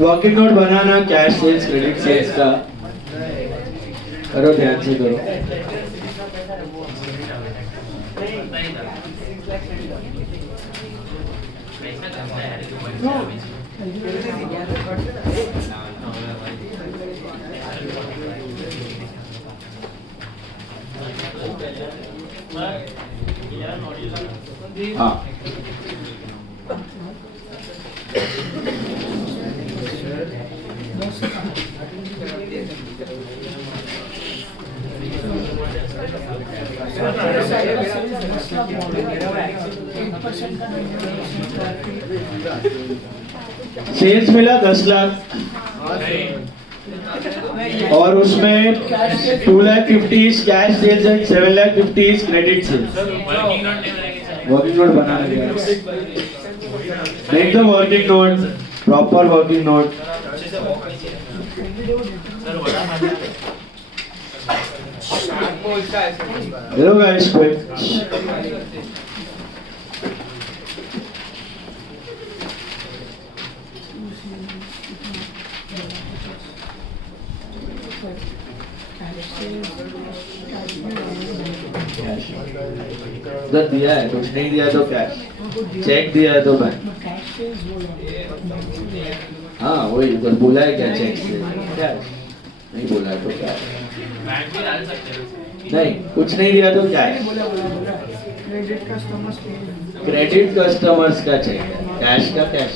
वर्किंग नोट बनाना कैश सेल्स क्रेडिट सेल्स का करो, ध्यान से करो. हाँ सेल्स मिला 10 लाख और उसमें 2,50,000 cash sales and 7,50,000 credit sales. Working note बनाना है. Make the working note proper working note. Hello guys, quick. उधर दिया है, कुछ नहीं दिया तो कैश. चेक दिया है तो बैंक. हाँ वही उधर बोला है क्या, चेक से कैश नहीं बोला है तो कैश. नहीं कुछ नहीं दिया तो कैश. क्रेडिट कस्टमर्स का चेक है, कैश का कैश.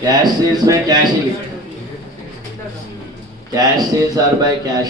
कैश सेल्स में कैश ही लिखा. Cash sales are by cash.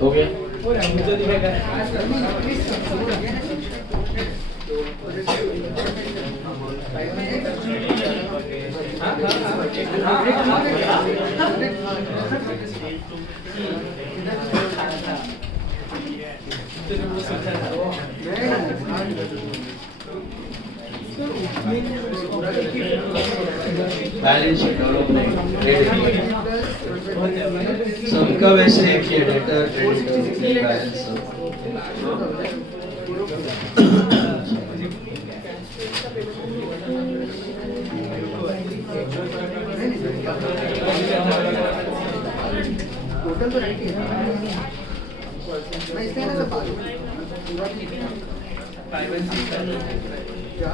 हो गया बैलेंस शीट डेवलप नहीं सबका वैसे एक ही डेटर क्रेडिटर बैलेंस टोटल तो राइट है मैं इसलिए ना सब क्या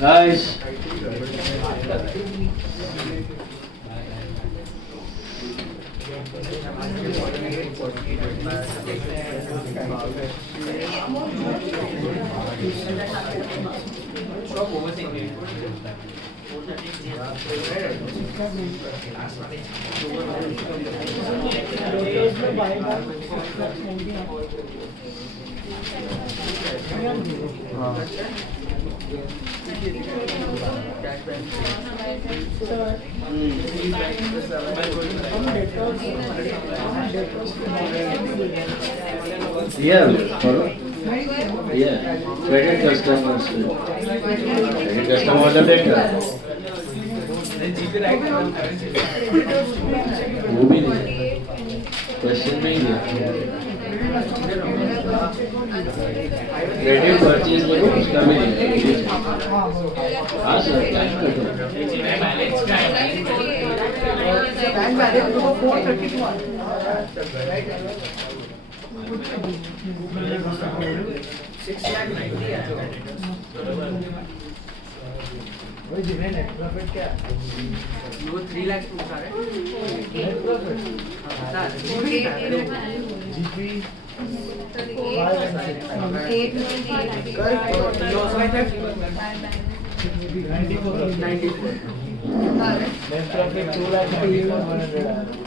Guys, yeah, follow. Yeah, credit customers. Credit customer वाला देखा. वो भी नहीं. Question में ही है. Credit purchase में तो उसका भी नहीं है. हाँ सर, टाइम कर दो. बैंक बैलेंस तो 432 आ वही जिन्हें नेट प्रॉफिट क्या वो 3 लाख पूछा रहे जीपी नेट प्रॉफिट 2 लाख 294,100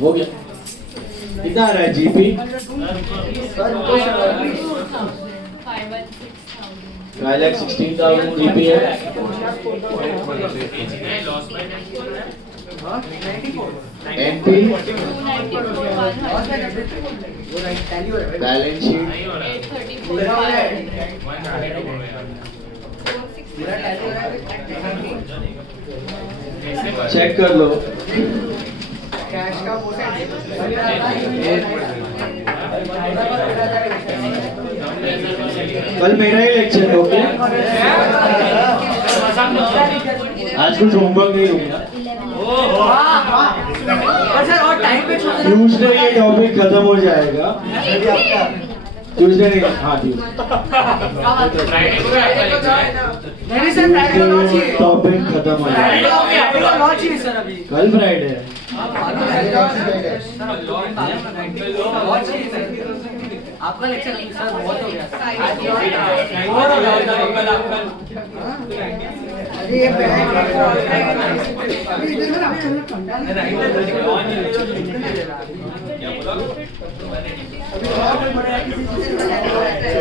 हो गया. कितना आ रहा है जीपी? 5,16,000 जीपी है. एमपी बैलेंस शीट चेक कर लो. कैश का कल मेरा ही लेक्चर है. ओके, आज कुछ होमवर्क नहीं होगा. और टाइम पे ट्यूसडे ये टॉपिक खत्म हो जाएगा. ट्यूसडे नहीं, हाँ नहीं सर फ्राइडे को लॉन्च ही है टॉपिक खत्म हो जाएगा. फ्राइडे को लॉन्च ही है सर अभी कल फ्राइडे है. आपका लेक्चर सर बहुत हो गया अरे ये बैग अभी इधर में आपको ठंडा अभी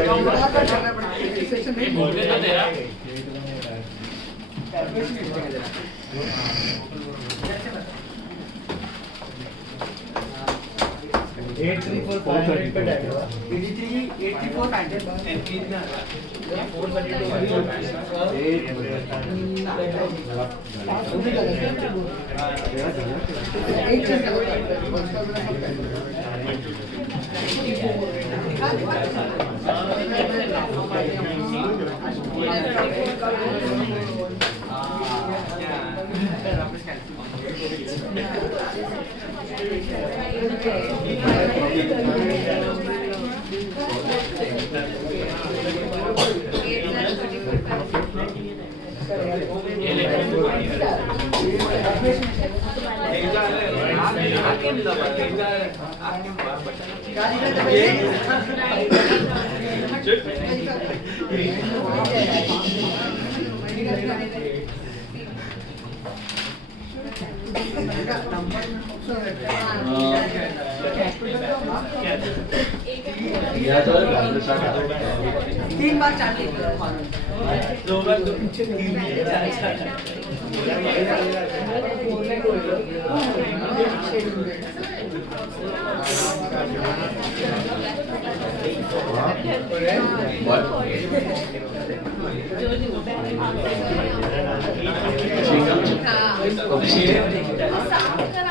और बड़ा किसी से बोल दे तो तेरा एट तीन बार चाटे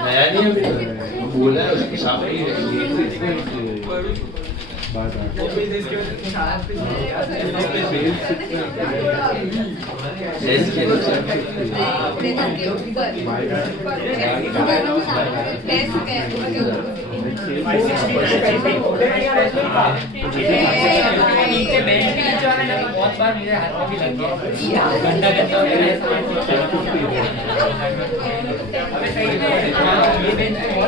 नया नहीं अभी बोला है उसके सामने ही नीचे बेंच भी नीचे वाला ना बहुत बार मेरे हाथ में भी लग गया घंटा घंटा अबे सही में ये बेंच पे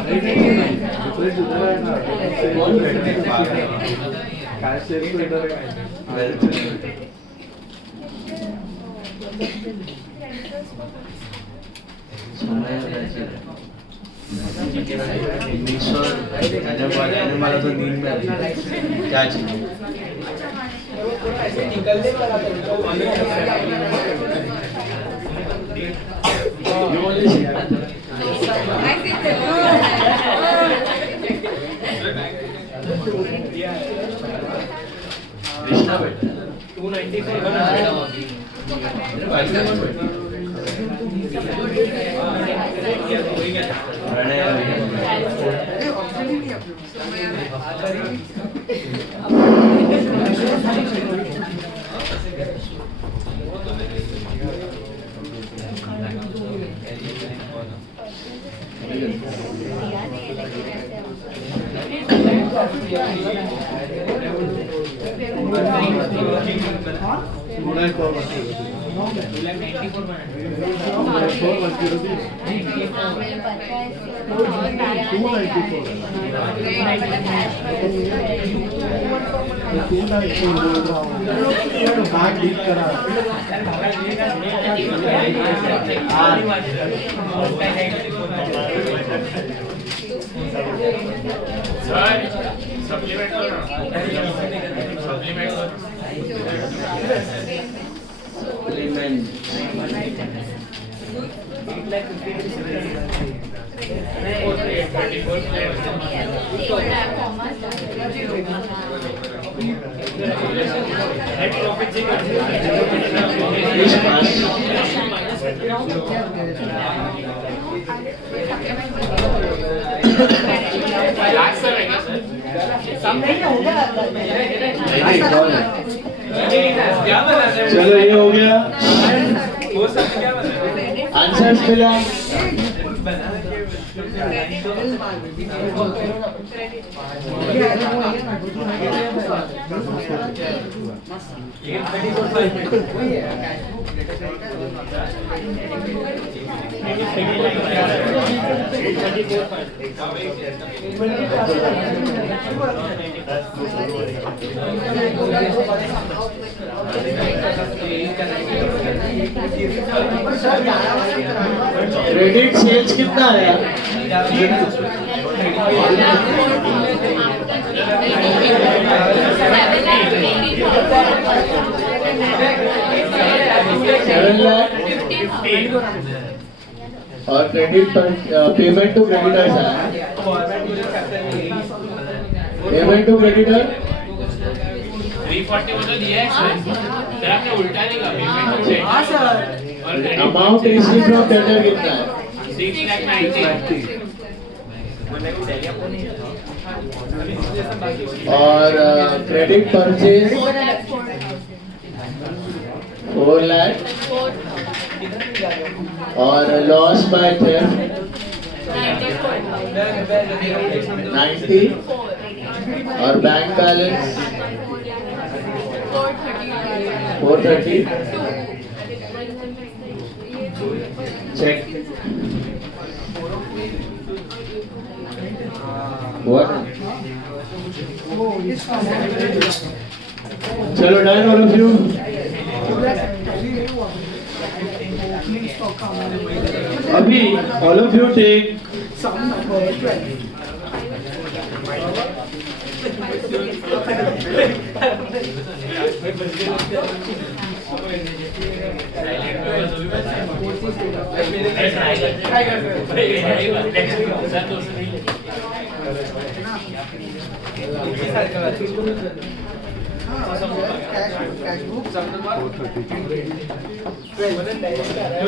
मला तो नींद में क्या चाहिए निकलने वाला कृष्णा बेटा चलो ये हो गया आंसर्स मिला क्रेडिट सेल्स कितना आया और क्रेडिट पेमेंट टू क्रेडिटर्स आया पेमेंट टू क्रेडिटर 340 मतलब दिया है इसमें सर आपने उल्टा नहीं कहा पेमेंट टू हाँ sir debtor amount receive from debtor कितना है 6,90,000 और क्रेडिट परचेज 4 लाख और लॉस बाय थेफ्ट 90 और बैंक बैलेंस 430 चेक What? चलो डन ऑल ऑफ यू अभी all of you take some number 12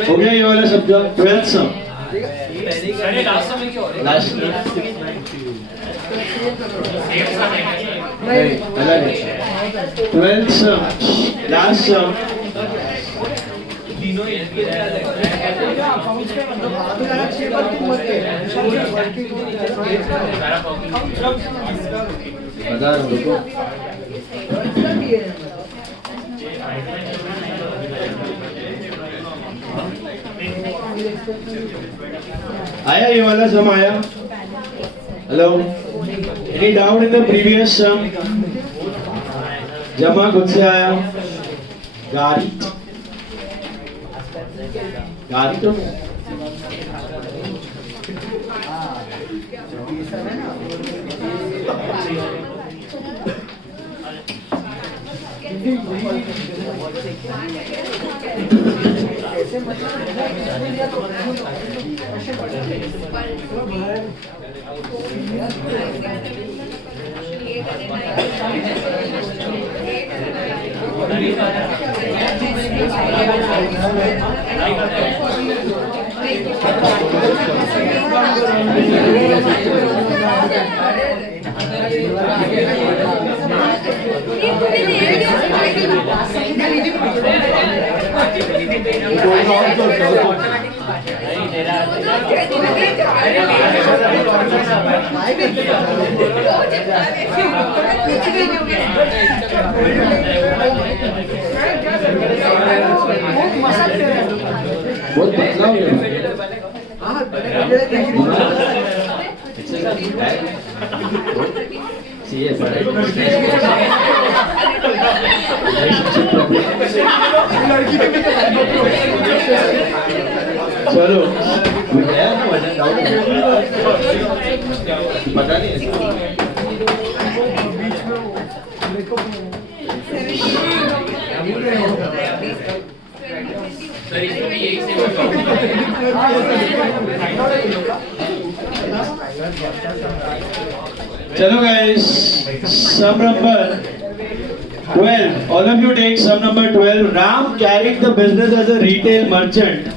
हो गया ये वाला शब्द 12th सम अरे लास्ट में क्या हो रहा है लास्ट नहीं अलग है 12th सम लास्ट सम बता रहा हूँ रुको आया ये वाला सम आया hello any doubt in the previous sum जमा खुद से आया गाड़ी गाड़ी तो बहुत बदलाव चलो पता नहीं चलो guys, sum number 12. All of you take sum number 12. Ram carried the business as a retail merchant.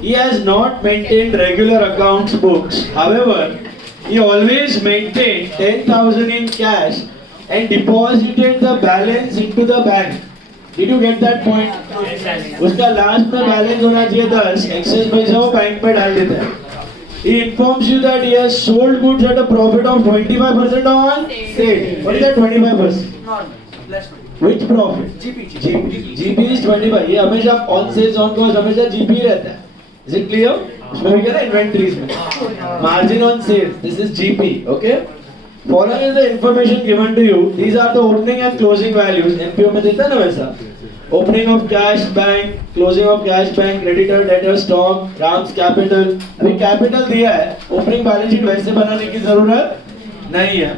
He has not maintained regular accounts books. However, he always maintained 10,000 in cash and deposited the balance into the bank. Did you get that point? उसका लास्ट में बैलेंस होना चाहिए 10, एक्सेस पैसा वो बैंक पे डाल देता है. He informs you that he has sold goods at a profit of 25% on sale. What is that 25%? Which profit? GP is 25. ये हमेशा on sales on cost हमेशा GP रहता है. Is it clear? इसमें भी क्या है inventories में. Margin on sales. This is GP. Okay? Following is the information given to you. These are the opening and closing values. MPO में देता है ना वैसा. Opening of cash bank, closing of cash bank, creditor, debtor, stock, Ram's capital. अभी capital दिया है. Opening balance sheet वैसे बनाने की जरूरत नहीं है.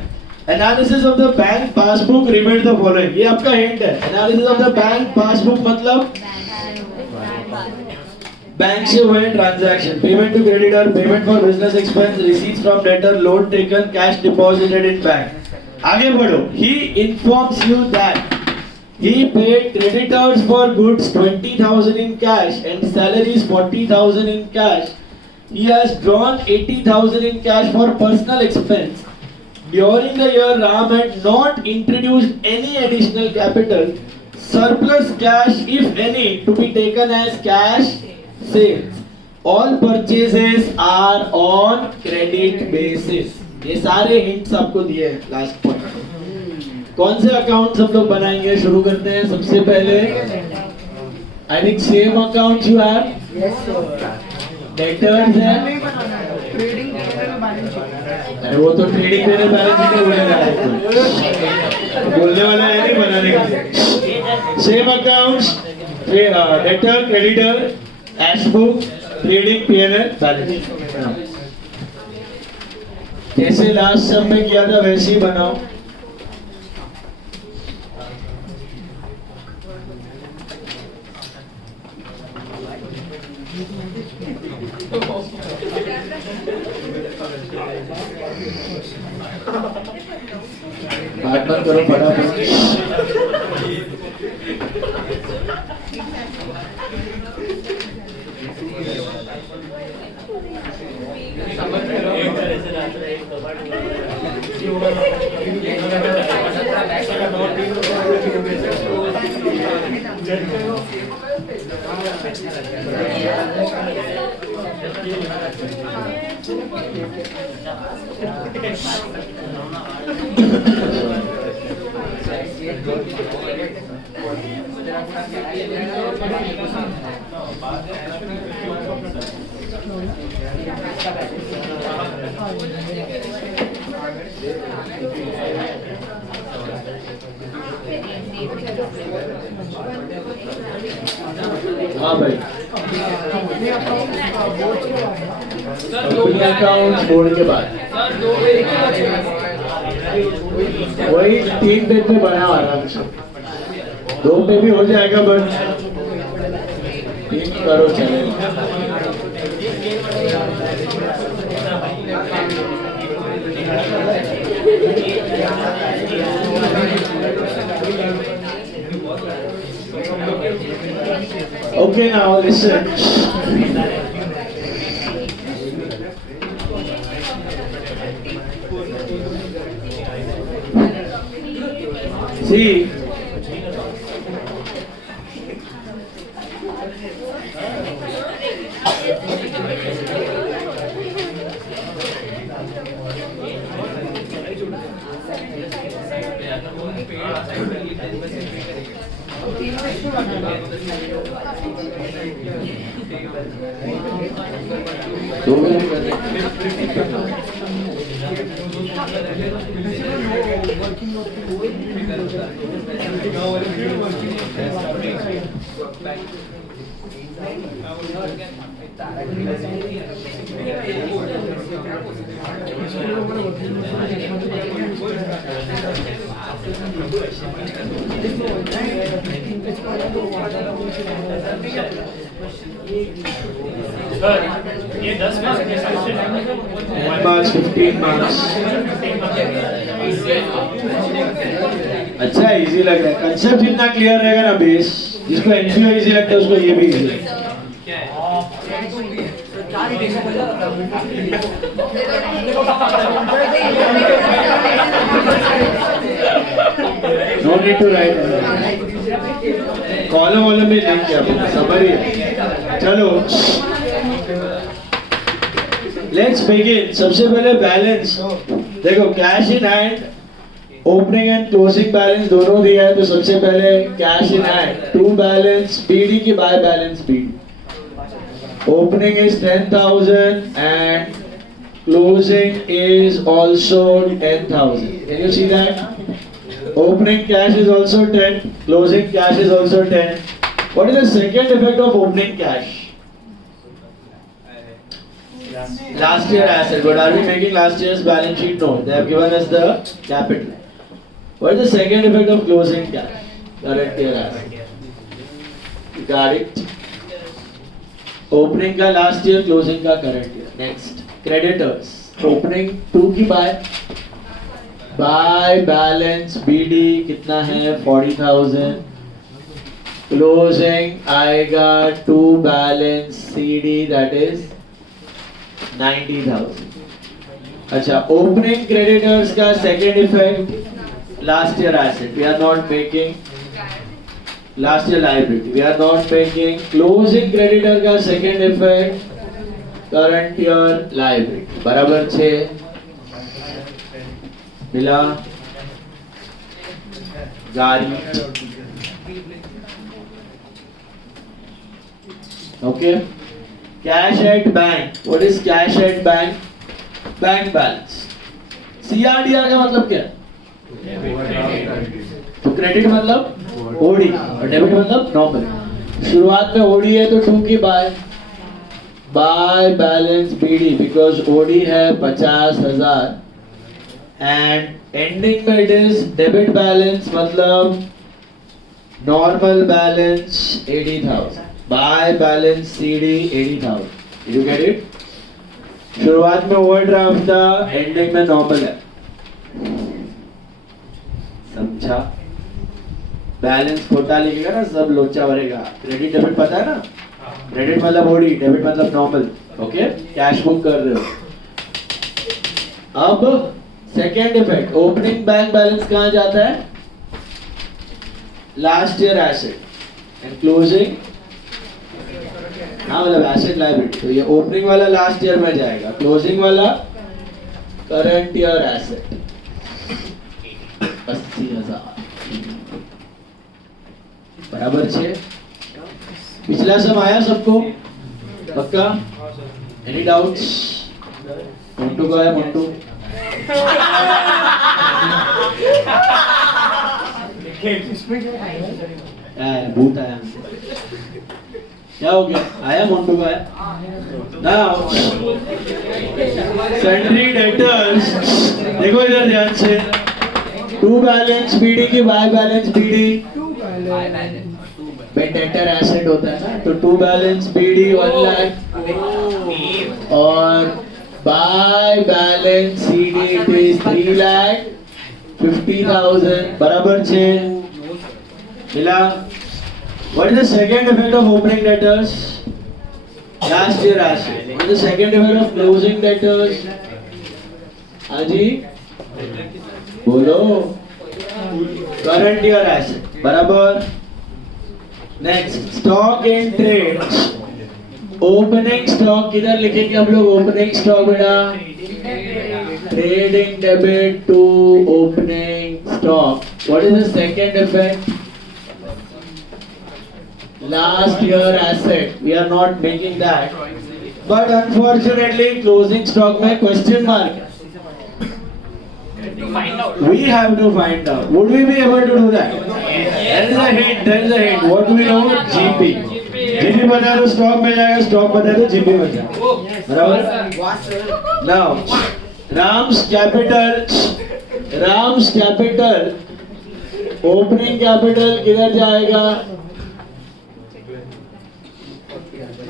Analysis of the bank passbook revealed the following. ये आपका hint है. Analysis of the bank passbook मतलब बैंक से हुए transaction. Payment to creditor, payment for business expense, receipts from debtor, loan taken, cash deposited in bank. आगे बढ़ो. He informs you that he paid creditors for goods 20,000 in cash and salaries 40,000 in cash. He has drawn 80,000 in cash for personal expense. During the year, Ram had not introduced any additional capital. Surplus cash, if any, to be taken as cash sales. All purchases are on credit basis. ये सारे hints आपको दिए हैं last point. कौन से अकाउंट्स हम लोग बनाएंगे? शुरू करते हैं. सबसे पहले I think same accounts you have. Yes, sir. Debtors है. Trading balance sheet. अरे वो तो ट्रेडिंग में बैलेंस शीट में बोले जा रहे हैं. बोलने वाला है नहीं बनाने का. Same accounts, debtor, creditor, cash book, trading, PNL, balance sheet. जैसे लास्ट सब में किया था वैसे ही बनाओ. बात मत करो, फटाफट. एक तरह से रात में एक हाँ भाई. कंपनी अकाउंट बोर्ड के बाद वही 3 पेज पे बना आराम से. 2 पे भी हो जाएगा बट 3 करो चलेगा. Okay, now listen. See, sir ये 10 मार्क्स के हिसाब से 10 marks, 15 marks. अच्छा इजी लग रहा है. कंसेप्ट जितना क्लियर रहेगा ना बेस, जिसको एनपीओ इजी लगता है उसको ये भी इजी लगता है. No need to write. Column volume में लिख किया समझिए. चलो लेट्स बिगिन. सबसे पहले बैलेंस देखो. Cash in hand, opening and closing balance दोनों दिया है. तो सबसे पहले cash in hand, to balance BD की by balance BD. Opening is 10,000 and closing is also 10,000. Can you see that? Opening cash is also 10, closing cash is also 10. What is the second effect of opening cash? Last year asset. But are we making last year's balance sheet? No. They have given us the capital. What is the second effect of closing cash? Current year asset. Got it? Opening का last year, closing का current year. Next. Creditors. Opening 2 की buy. Bye balance BD कितना है 40,000. Closing आएगा to balance CD that is 90,000. अच्छा, opening creditors का second effect last year asset we are not making, last year liability we are not making. Closing creditor का second effect current year liability बराबर 6 मिला. गाड़ी okay. Cash at bank, what is cash at bank? Bank balance. CRDR का मतलब क्या है? तो क्रेडिट मतलब ओडी और डेबिट मतलब नॉर्मल. शुरुआत में ओडी है तो 2 की by balance BD because OD है 50,000 एंड एंडिंग में इट इज डेबिट बैलेंस मतलब normal balance 80,000. By balance CD 80,000. You get it? शुरुआत में ओवरड्राफ्ट था, एंडिंग में नॉर्मल है. समझा? बैलेंस खोटा लिखेगा ना सब लोचा भरेगा. क्रेडिट डेबिट पता है ना? क्रेडिट मतलब ओडी, डेबिट मतलब नॉर्मल. ओके, कैश बुक कर रहे हो. अब second effect, opening bank balance कहां जाता है? Last year asset and closing, हाँ मतलब एसेट लायबिलिटी. तो ये ओपनिंग वाला लास्ट ईयर में जाएगा, क्लोजिंग वाला करंट ईयर एसेट 80,000 बराबर 6. पिछला सब आया सबको? पक्का? Any doubts? मोंटू को है? मोंटू भूत आया. क्या हो गया? आया मोंटू का है? नाउ सन्ड्री डेटर्स, देखो इधर ध्यान से. टू बैलेंस BD की by balance BD debtor asset होता है ना, तो टू बैलेंस BD 1 लाख और bye balance CD it is 3,50,000 बराबर 6 मिला. What is the second effect of opening debtors? Last year asset. What is the second effect of closing debtors? Aji, बोलो. Current year asset. बराबर. Next, stock in trade. Opening stock किधर लिखेंगे हम लोग? Opening stock बेटा. Trading debit to opening stock. What is the second effect? Last year asset, we are not making that, but unfortunately closing stock में question mark है. To find out. We have to find out. Would we be able to do that? There is a hint. There is a hint. What do we know? GP. GP बता तो stock में जाएगा. Stock बता तो GP में जाएगा. बराबर? Now, Ram's capital. Opening capital किधर जाएगा?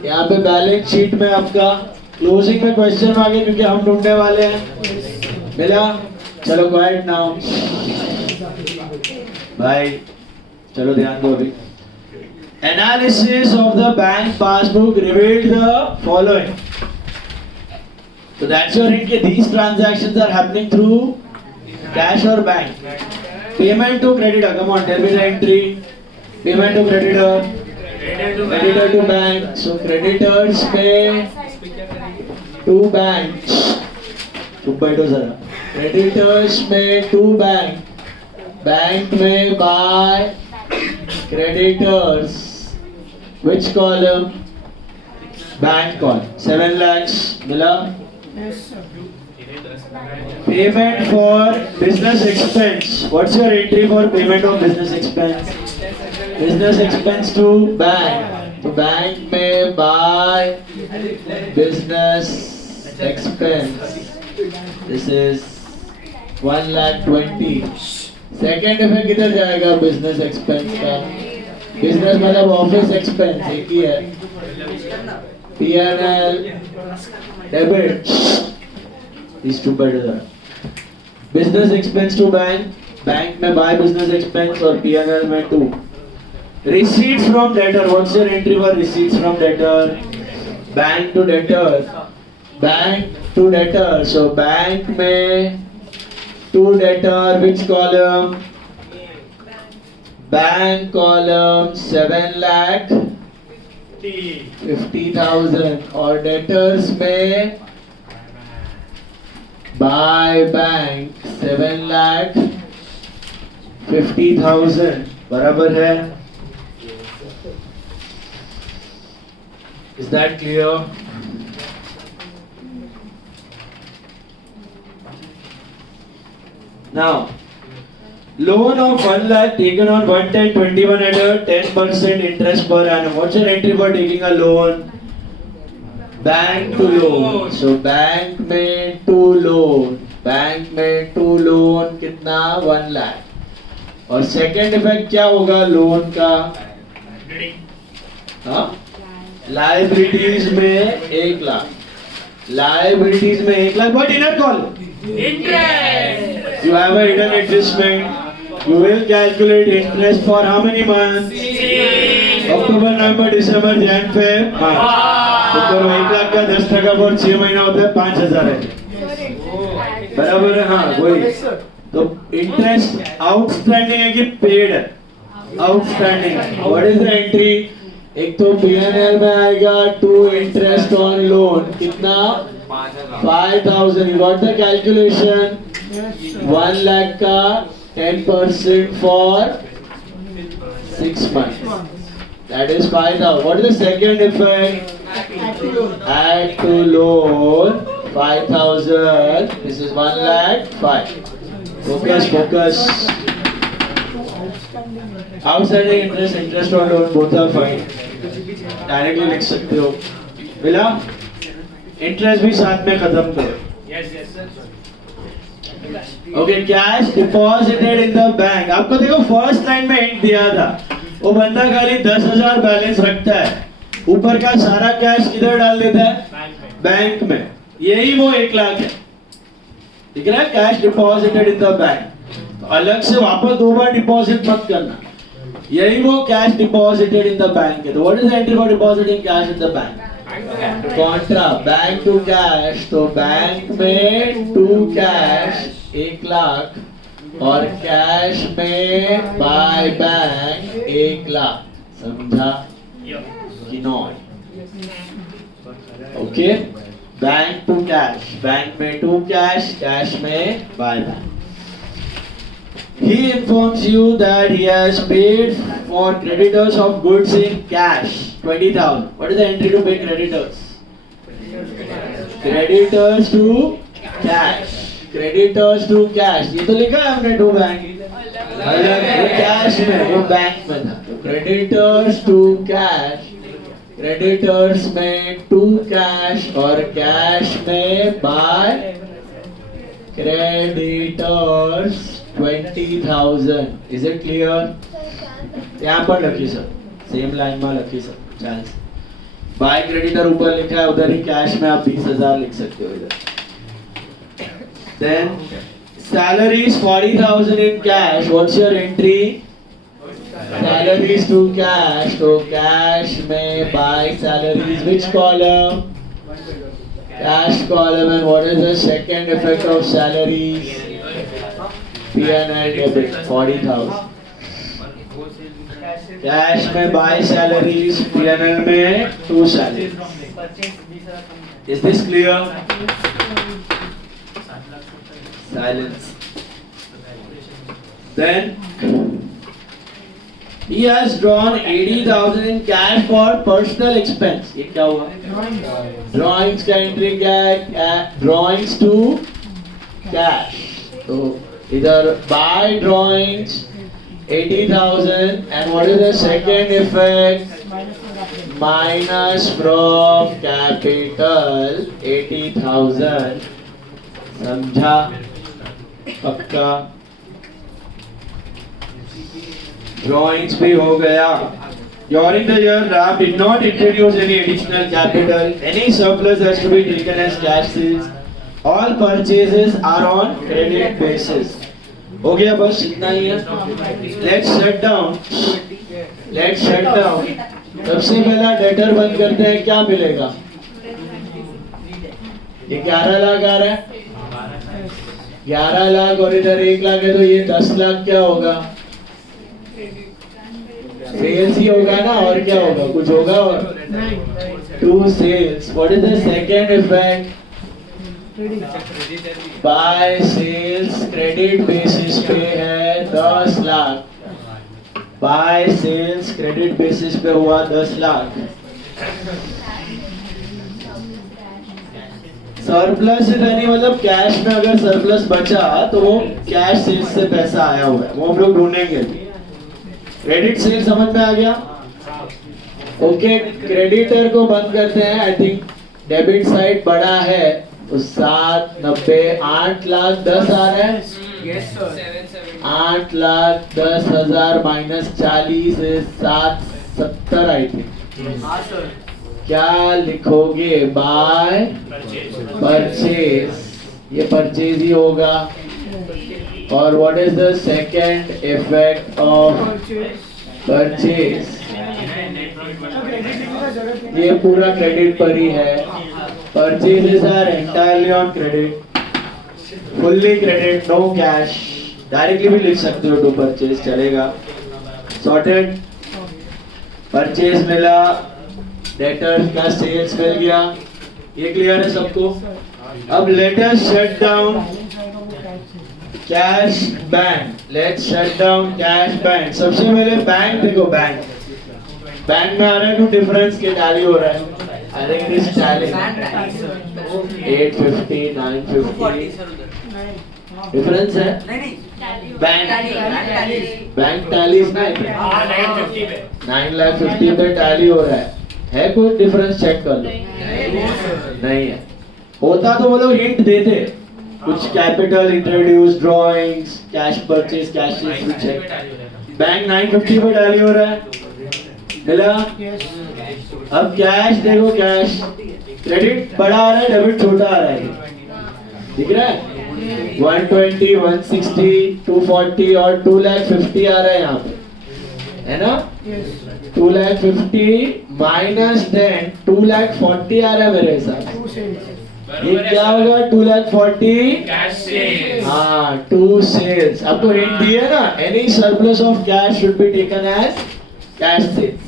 यहाँ पे बैलेंस शीट में आपका. क्लोजिंग में क्वेश्चन मांगे क्योंकि हम ढूंढने वाले हैं. मिला? चलो क्वाइट नाउ भाई, चलो ध्यान दो अभी. Analysis of the bank passbook revealed the following. So that's your hint that these transactions are happening through cash or bank. Payment to creditor. Come on, tell me the entry. Payment to creditor. Creditor to bank. So creditors pay to banks. चुप बैठो जरा. Creditors pay to bank. Bank में by creditors. Which column? Bank column. 7 lakhs. मिला? Payment for business expense. What's your entry for payment of business expense? Business expense to bank. तो bank में by business expense. This is 1,20,000. Second effect किधर जाएगा business expense का? Business मतलब office expense एक ही है. P&L debit. These two better. Business expense to bank, bank में बाय बिजनेस एक्सपेंस और P&L में to receipts from debtor. What's your entry for receipts from debtor? Bank to debtor, bank to debtor. So bank में to debtor, which column? Bank column 7,50,000 और debtors में by bank 7,50,000 बराबर है. Is that clear? Now, loan of 1 lakh taken on 1/10/21 at a 10% interest per annum. What's your entry for taking a loan? Bank to loan. So bank में to loan. Bank में to loan कितना? 1 lakh. और second effect क्या होगा लोन का? हाँ? लाइबिलिटीज में 1 लाख. लाइबिलिटीज में 1 lakh. What inner call? Interest. You have a hidden adjustment. You will calculate interest for how many months? October, November, December, Jan, Feb, March. तो करो 1 लाख का 10% और 6 महीना होता है 5,000 है. बराबर है. हाँ वही. तो इंटरेस्ट आउटस्टैंडिंग है कि पेड है? Outstanding. What is the entry? एक तो P&L में आएगा टू इंटरेस्ट ऑन लोन कितना? 5,000. You got the calculation? 1 lakh का 10% for 6 months. That is 5,000. What is the second effect? Add to loan 5,000. This is 1 lakh 5. Focus, focus. Outstanding interest, interest on loan, both are fine. Directly लिख सकते हो. मिला? इंटरेस्ट भी साथ में खत्म करो. Yes, yes, sir. Okay. Cash deposited in the bank. आपको देखो फर्स्ट लाइन में हिंट दिया था. वो बंदा खाली 10,000 बैलेंस रखता है, ऊपर का सारा कैश किधर डाल देता है? बैंक में. यही वो 1 लाख है. ठीक है? Cash deposited in the bank. अलग से वापस 2 बार डिपॉजिट मत करना. यही वो cash deposited in the bank है. तो what is the entry for depositing cash in the bank? Contra bank to cash. तो बैंक में टू कैश 1 लाख और कैश में बाय बैंक 1 लाख. समझा कि not? Okay. Bank to cash, bank में to cash, cash में by bank. He informs you that he has paid for creditors of goods in cash 20,000. What is the entry to pay creditors? Creditors to cash. Creditors to cash. ये तो लिखा है हमने to bank. वो कैश में, वो बैंक में था. Creditors to cash. Creditors में टू कैश और कैश में bye creditors 20,000. Is it clear? यहाँ पर लखी सर, सेम लाइन में लखी सर. चांस बाय क्रेडिटर ऊपर लिखा है, उधर ही कैश में आप 20,000 लिख सकते हो इधर. Then salaries 40,000 in cash. What's your entry? Salaries to cash. So cash में buy salaries. Which column? Cash column. And what is the second effect of salaries? P&L debit 40,000. कैश में buy salaries, P&L में to salaries. Is this clear? Silence. Then he has drawn 80,000 in cash for personal expense. ये क्या हुआ? Drawings का entry क्या है? Drawings to cash. तो इधर buy drawings 80,000 and what is the second effect? Minus from capital 80,000. समझा? पक्का? Drawings भी हो गया. During the year, RAB did not introduce any additional capital. Any surplus has to be taken as cash sales. All purchases are on credit basis. हो गया, बस इतना ही है. Let's shut down. सबसे पहला डेटर बंद करते हैं. क्या मिलेगा? ये 11 लाख आ रहा है. 11 लाख और इधर 1 लाख है, तो ये 10 लाख क्या होगा? सेल्स ही होगा ना, और क्या होगा? कुछ होगा? और to sales. What is the second effect? By sales credit basis पे है 10 lakh. By sales credit basis पे हुआ 10 लाख. सरप्लस यानी मतलब कैश में अगर सरप्लस बचा तो वो कैश सेल्स से पैसा आया हुआ है, वो हम लोग ढूंढेंगे. क्रेडिट सेल समझ में आ गया? ओके, क्रेडिटर को बंद करते हैं. आई थिंक डेबिट साइड बड़ा है, तो 7, 90, 8 लाख 10 आ रहा है. 8 लाख 10,000 माइनस 40 है 770 आई थिंक. क्या लिखोगे? By purchase. ये परचेज ही होगा. और what is the second effect of purchase? ये पूरा क्रेडिट पर ही है. Purchases are entirely on credit, fully credit, no cash. Directly भी लिख सकते हो टू परचेज, चलेगा. सॉर्टेड. परचेज मिला, डेटर्स का सेल्स मिल गया. ये क्लियर है सबको? अब let us shut down cash bank. Let's shut down cash bank. सबसे पहले बैंक देखो. बैंक में आ रहा है कुछ डिफरेंस के टैली हो रहा है. आई थिंक दिस टैली 850 950 डिफरेंस है. बैंक टैली 950 पे टैली हो रहा है कोई डिफरेंस? चेक कर लो. नहीं है. होता तो वो लोग हिंट देते, कुछ capital introduce, drawings, cash purchase, cash cheque. Bank 950 पे टैली हो रहा है. मिला? अब कैश देखो. कैश क्रेडिट बड़ा आ रहा है, डेबिट छोटा आ रहा है. दिख रहा है? 120, 160, 240 और 250 आ रहा है यहाँ पे, है ना? 250 माइनस 10 240 आ रहा है मेरे हिसाब से. ये क्या होगा? 240 कैश सेल्स. हाँ, टू सेल्स. आपको हिंट दिया ना, any surplus of cash should be taken as cash sales.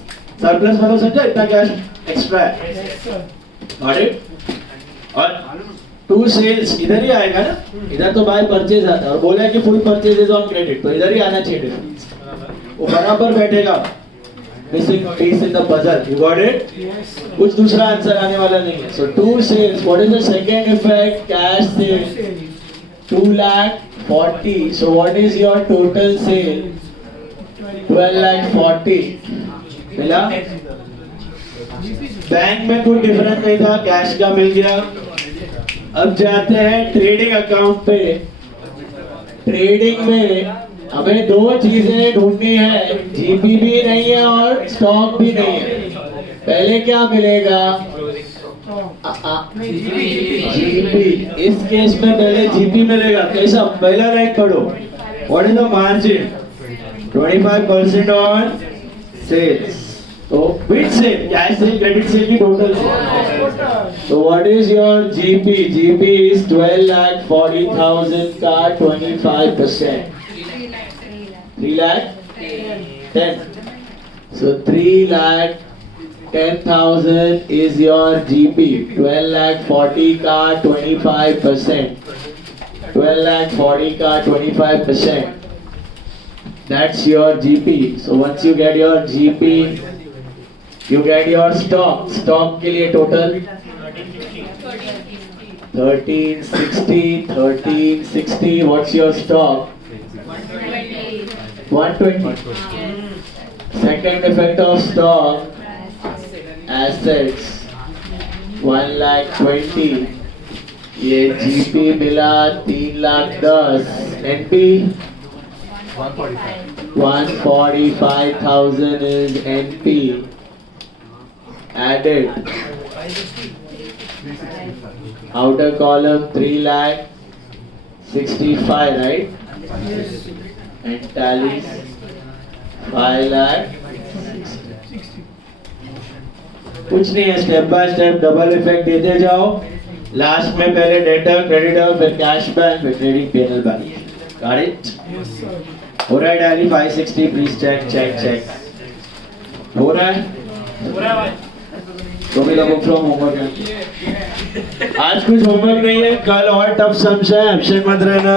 Surplus मतलब समझा? इतना कैश एक्स्ट्रा है. और टू सेल्स इधर ही आएगा ना. इधर तो बाय परचेज आता है, और बोला है कि full purchase is on credit, तो इधर ही आना चाहिए. वो बराबर बैठेगा. Missing piece in the puzzle. You got it? Yes. कुछ दूसरा आंसर आने वाला नहीं है. So two sales. What is the second effect? Cash sales. 2,40,000. So what is your total sale? 12,40,000. मिला? बैंक में कोई डिफरेंस नहीं था, कैश का मिल गया. अब जाते हैं ट्रेडिंग अकाउंट पे. ट्रेडिंग में हमें दो चीजें ढूंढनी है. जीपी भी नहीं है और स्टॉक भी नहीं है. पहले क्या मिलेगा? जीपी. इस केस में पहले जीपी मिलेगा. कैसा? पहला लाइन पढ़ो. What is the margin? 25% on sales. तो which sale? Cash sale, credit sale की टोटल सेल. तो what is your GP? GP is 12,40,000 का 25%. 3,10,000. So 3,10,000 is your GP. 12,40,000 का 25%. 12,40,000 का 25%. That's your GP. So once you get your GP, you get your stock. Stock के लिए total 1360. 1360. What's your stock? 120. Second effect of stock, assets 1,20,000. ये जीपी मिला 3,10,000. NP 145,000 is NP. Added outer column 3,65,000, right? And tallies 5,00,000. कुछ नहीं है, step by step double effect देते जाओ. Last में पहले डेटर क्रेडिटर फिर कैश बैक फिर trading panel balance. Got it? हो रहा है tally 560. Please check check check. हो रहा है? पूरा भाई तो भी बुक फ्रॉम होमवर्क है. आज कुछ होमवर्क नहीं है, कल और टफ सम्स है. अक्षय मत रहना.